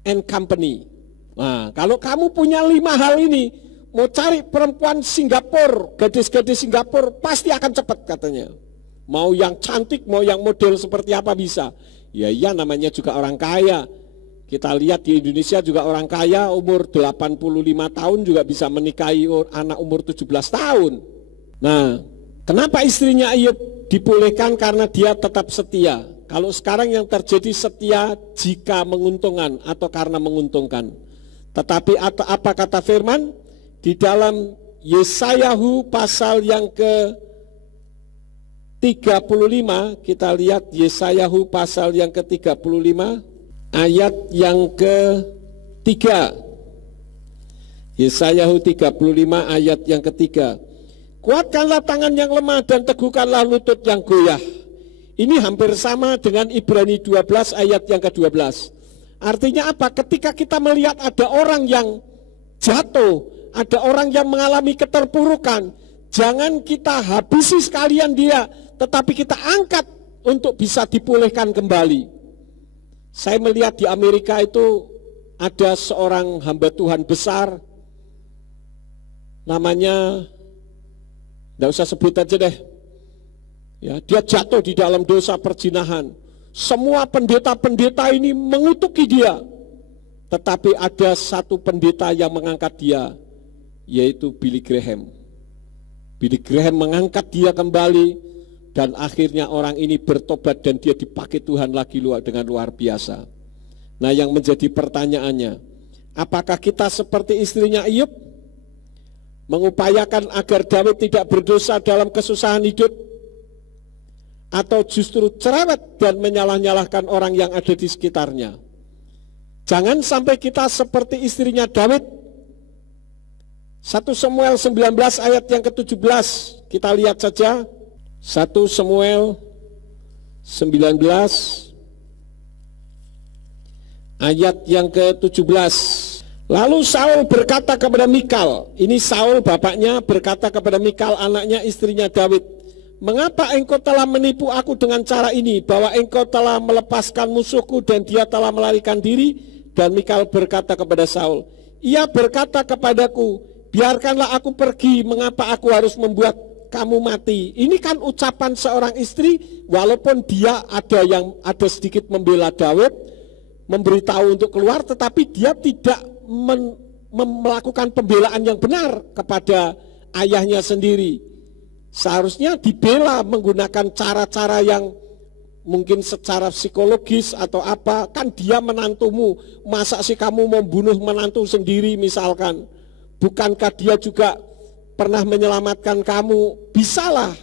and company. Nah, kalau kamu punya 5 hal ini, mau cari perempuan Singapura, gadis-gadis Singapura pasti akan cepat katanya. Mau yang cantik, mau yang model seperti apa bisa. Ya iya, namanya juga orang kaya. Kita lihat di Indonesia juga orang kaya umur 85 tahun juga bisa menikahi anak umur 17 tahun. Nah, kenapa istrinya Iyyub dibolehkan? Karena dia tetap setia. Kalau sekarang yang terjadi setia jika menguntungkan atau karena menguntungkan. Tetapi apa kata firman? Di dalam Yesayahu pasal yang ke-35, kita lihat Yesayahu pasal yang ke-35, ayat yang ke-3. Yesayahu 35 ayat yang ke-3. Kuatkanlah tangan yang lemah dan teguhkanlah lutut yang goyah. Ini hampir sama dengan Ibrani 12 ayat yang ke-12. Artinya apa? Ketika kita melihat ada orang yang jatuh, ada orang yang mengalami keterpurukan, jangan kita habisi sekalian dia, tetapi kita angkat untuk bisa dipulihkan kembali. Saya melihat di Amerika itu ada seorang hamba Tuhan besar, namanya, tidak usah sebut aja deh. Ya, dia jatuh di dalam dosa perzinahan. Semua pendeta-pendeta ini mengutuki dia. Tetapi ada satu pendeta yang mengangkat dia, yaitu Billy Graham. Billy Graham mengangkat dia kembali, dan akhirnya orang ini bertobat dan dia dipakai Tuhan lagi dengan luar biasa. Nah, yang menjadi pertanyaannya, apakah kita seperti istrinya Iyyub? Mengupayakan agar Daud tidak berdosa dalam kesusahan hidup? Atau justru cerewet dan menyalah-nyalahkan orang yang ada di sekitarnya? Jangan sampai kita seperti istrinya Daud. 1 Samuel 19 ayat yang ke-17, kita lihat saja. 1 Samuel 19 ayat yang ke-17. Lalu Saul berkata kepada Mikal, ini Saul bapaknya berkata kepada Mikal, anaknya istrinya Daud, mengapa engkau telah menipu aku dengan cara ini, bahwa engkau telah melepaskan musuhku dan dia telah melarikan diri? Dan Mikal berkata kepada Saul, ia berkata kepadaku, biarkanlah aku pergi, mengapa aku harus membuat kamu mati? Ini kan ucapan seorang istri, walaupun dia ada sedikit membela Daud, memberitahu untuk keluar, tetapi dia tidak melakukan pembelaan yang benar kepada ayahnya sendiri. Seharusnya dibela menggunakan cara-cara yang mungkin secara psikologis atau apa. Kan dia menantumu, masa sih kamu membunuh menantu sendiri misalkan? Bukankah dia juga pernah menyelamatkan kamu? Bisalah,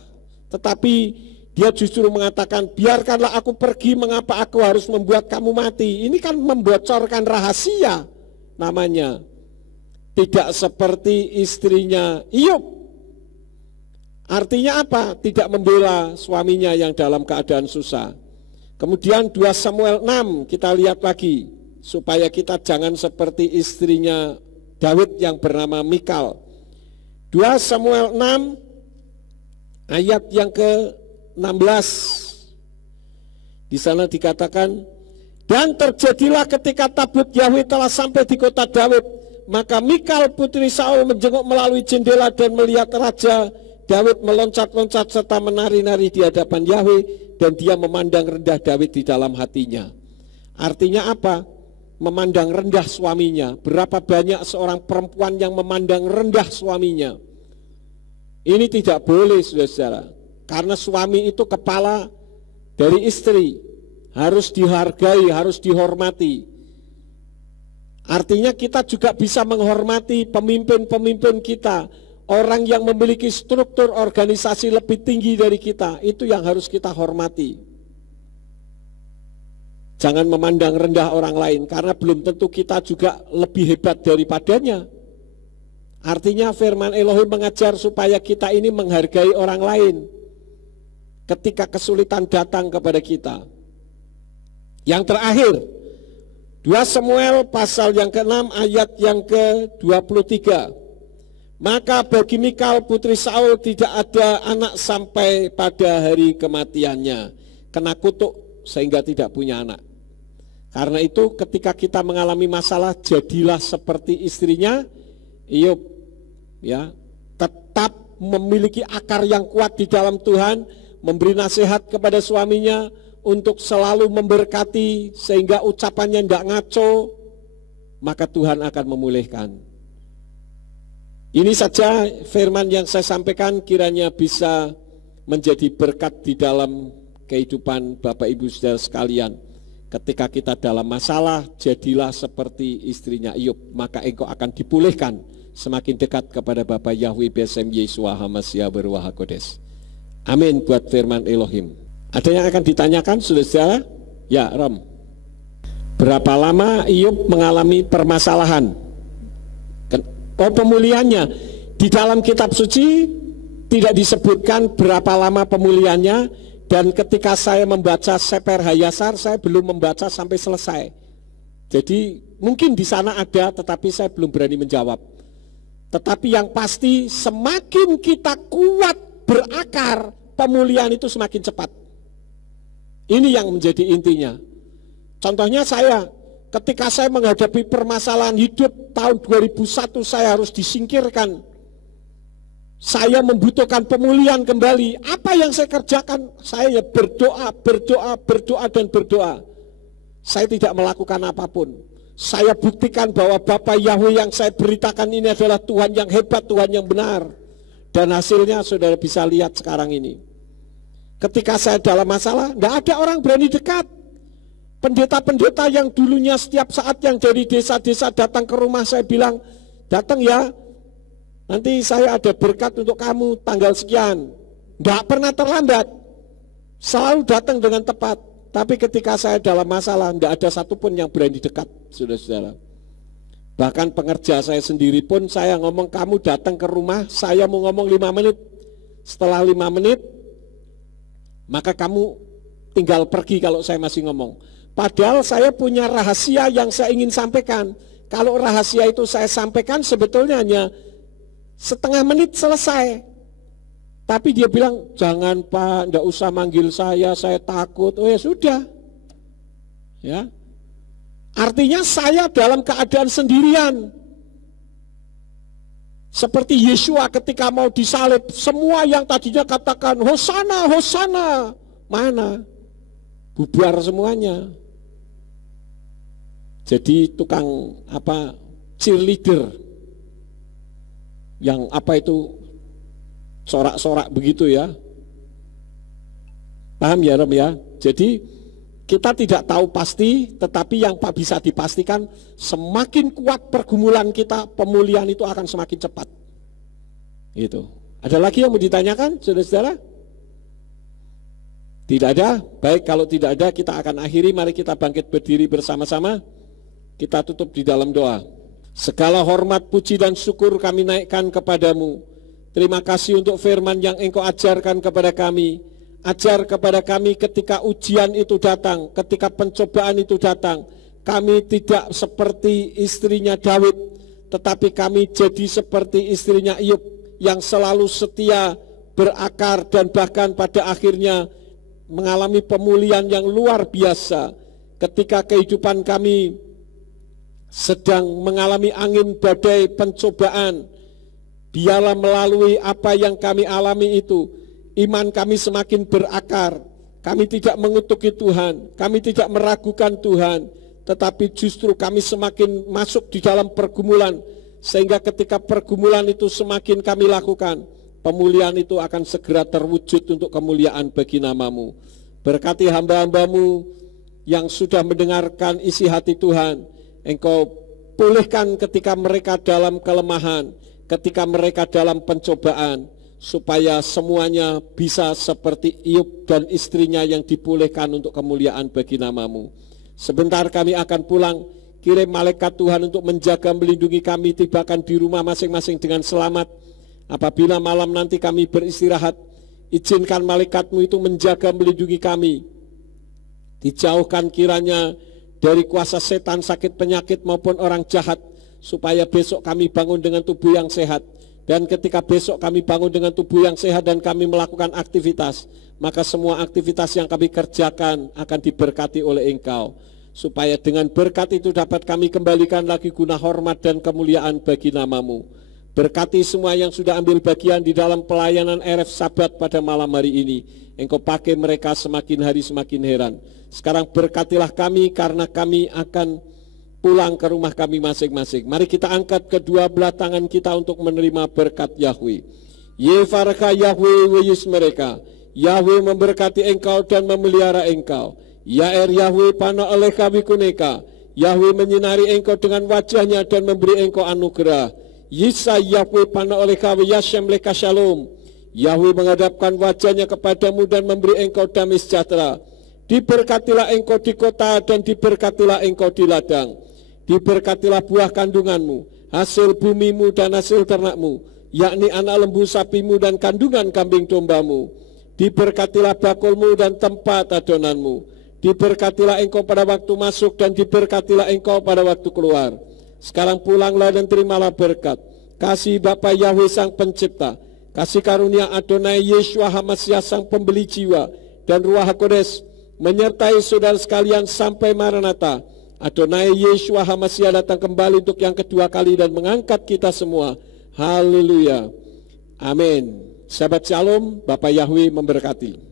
tetapi dia justru mengatakan, biarkanlah aku pergi, mengapa aku harus membuat kamu mati? Ini kan membocorkan rahasia namanya. Tidak seperti istrinya Iyyub. Artinya apa? Tidak membela suaminya yang dalam keadaan susah. Kemudian 2 Samuel 6 kita lihat lagi, supaya kita jangan seperti istrinya Daud yang bernama Mikal. 2 Samuel 6 ayat yang ke-16. Di sana dikatakan, dan terjadilah ketika tabut Yahweh telah sampai di kota Daud, maka Mikal putri Saul menjenguk melalui jendela dan melihat Raja Daud meloncat-loncat serta menari-nari di hadapan Yahweh, dan dia memandang rendah Daud di dalam hatinya. Artinya apa? Memandang rendah suaminya. Berapa banyak seorang perempuan yang memandang rendah suaminya? Ini tidak boleh, saudara-saudara, karena suami itu kepala dari istri, harus dihargai, harus dihormati. Artinya kita juga bisa menghormati pemimpin-pemimpin kita, orang yang memiliki struktur organisasi lebih tinggi dari kita, itu yang harus kita hormati. Jangan memandang rendah orang lain, karena belum tentu kita juga lebih hebat daripadanya. Artinya firman Elohim mengajar supaya kita ini menghargai orang lain ketika kesulitan datang kepada kita. Yang terakhir, 2 Samuel pasal yang ke-6 ayat yang ke-23. Maka bagi Mikal putri Saul tidak ada anak sampai pada hari kematiannya, kena kutuk sehingga tidak punya anak. Karena itu ketika kita mengalami masalah, jadilah seperti istrinya Iyub, ya, tetap memiliki akar yang kuat di dalam Tuhan, memberi nasihat kepada suaminya untuk selalu memberkati sehingga ucapannya tidak ngaco, maka Tuhan akan memulihkan. Ini saja firman yang saya sampaikan, kiranya bisa menjadi berkat di dalam kehidupan Bapak Ibu Saudara sekalian. Ketika kita dalam masalah, jadilah seperti istrinya Iyub, maka engkau akan dipulihkan semakin dekat kepada Bapa Yahweh Besem Yesua Hamasya Berwah Kodes. Amin buat firman Elohim. Ada yang akan ditanyakan, saudara? Ya, Rom. Berapa lama Iyub mengalami permasalahan? Oh, pemulihannya di dalam kitab suci tidak disebutkan berapa lama pemulihannya. Dan ketika saya membaca Sefer Hayasar, saya belum membaca sampai selesai. Jadi mungkin di sana ada, tetapi saya belum berani menjawab. Tetapi yang pasti semakin kita kuat berakar, pemulihan itu semakin cepat. Ini yang menjadi intinya. Contohnya saya, ketika saya menghadapi permasalahan hidup tahun 2001, saya harus disingkirkan. Saya membutuhkan pemulihan kembali. Apa yang saya kerjakan? Saya berdoa, dan berdoa. Saya tidak melakukan apapun. Saya buktikan bahwa Bapa Yahweh yang saya beritakan ini adalah Tuhan yang hebat, Tuhan yang benar. Dan hasilnya saudara bisa lihat sekarang ini. Ketika saya dalam masalah, tidak ada orang berani dekat. Pendeta-pendeta yang dulunya setiap saat yang dari desa-desa datang ke rumah, saya bilang, datang ya, nanti saya ada berkat untuk kamu tanggal sekian. Tidak pernah terlambat, selalu datang dengan tepat. Tapi ketika saya dalam masalah, tidak ada satupun yang berani dekat, saudara-saudara. Bahkan pengerja saya sendiri pun, saya ngomong kamu datang ke rumah, saya mau ngomong 5 menit. Setelah 5 menit, maka kamu tinggal pergi kalau saya masih ngomong. Padahal saya punya rahasia yang saya ingin sampaikan. Kalau rahasia itu saya sampaikan sebetulnya hanya setengah menit selesai. Tapi dia bilang, jangan Pak, enggak usah manggil saya takut. Oh ya sudah. Ya. Artinya saya dalam keadaan sendirian. Seperti Yesua ketika mau disalib, semua yang tadinya katakan Hosana, Hosana, mana? Bubar semuanya. Jadi tukang cheerleader yang itu sorak-sorak begitu ya. Paham ya Rom ya? Jadi kita tidak tahu pasti, tetapi yang bisa dipastikan semakin kuat pergumulan kita, pemulihan itu akan semakin cepat. Gitu. Ada lagi yang mau ditanyakan, saudara-saudara? Tidak ada? Baik, kalau tidak ada kita akan akhiri. Mari kita bangkit berdiri bersama-sama. Kita tutup di dalam doa. Segala hormat, puji dan syukur kami naikkan kepadamu. Terima kasih untuk firman yang engkau ajarkan kepada kami. Ajar kepada kami ketika ujian itu datang, ketika pencobaan itu datang. Kami tidak seperti istrinya Daud, tetapi kami jadi seperti istrinya Iyub yang selalu setia, berakar, dan bahkan pada akhirnya mengalami pemulihan yang luar biasa. Ketika kehidupan kami sedang mengalami angin badai pencobaan, biarlah melalui apa yang kami alami itu, iman kami semakin berakar, Kami tidak mengutuki Tuhan, kami tidak meragukan Tuhan, tetapi justru kami semakin masuk di dalam pergumulan, sehingga ketika pergumulan itu semakin kami lakukan, pemulihan itu akan segera terwujud untuk kemuliaan bagi nama-Mu. Berkati hamba-hamba-Mu yang sudah mendengarkan isi hati Tuhan, Engkau pulihkan ketika mereka dalam kelemahan, ketika mereka dalam pencobaan, supaya semuanya bisa seperti Iyyub dan istrinya yang dipulihkan untuk kemuliaan bagi nama-Mu. Sebentar kami akan pulang, kirim malaikat Tuhan untuk menjaga melindungi kami, tibakan di rumah masing-masing dengan selamat. Apabila malam nanti kami beristirahat, izinkan malaikat-Mu itu menjaga melindungi kami. Dijauhkan kiranya dari kuasa setan, sakit penyakit maupun orang jahat, supaya besok kami bangun dengan tubuh yang sehat. Dan ketika besok kami bangun dengan tubuh yang sehat dan kami melakukan aktivitas, maka semua aktivitas yang kami kerjakan akan diberkati oleh Engkau. Supaya dengan berkat itu dapat kami kembalikan lagi guna hormat dan kemuliaan bagi nama-Mu. Berkati semua yang sudah ambil bagian di dalam pelayanan RF Sabat pada malam hari ini. Engkau pakai mereka semakin hari semakin heran. Sekarang berkatilah kami karena kami akan pulang ke rumah kami masing-masing. Mari kita angkat kedua belah tangan kita untuk menerima berkat Yahweh. Yefarka Yahweh weyus mereka. Yahweh memberkati engkau dan memelihara engkau. Yaer Yahweh pana oleh kami kuneka. Yahweh menyinari engkau dengan wajahnya dan memberi engkau anugerah. Yisa Yahweh pana oleh kami Yashem leka shalom. Yahweh menghadapkan wajahnya kepadamu dan memberi engkau damai sejahtera. Diberkatilah engkau di kota dan diberkatilah engkau di ladang. Diberkatilah buah kandunganmu, hasil bumimu dan hasil ternakmu, yakni anak lembu sapimu dan kandungan kambing dombamu. Diberkatilah bakulmu dan tempat adonanmu. Diberkatilah engkau pada waktu masuk dan diberkatilah engkau pada waktu keluar. Sekarang pulanglah dan terimalah berkat. Kasih Bapa Yahweh Sang Pencipta, kasih karunia Adonai Yeshua HaMashiach Sang Pembeli Jiwa, dan Ruach HaKodes menyertai saudara sekalian sampai Maranatha. Adonai Yeshua HaMashiach datang kembali untuk yang kedua kali dan mengangkat kita semua. Haleluya. Amin. Sahabat Shalom, Bapak Yahweh memberkati.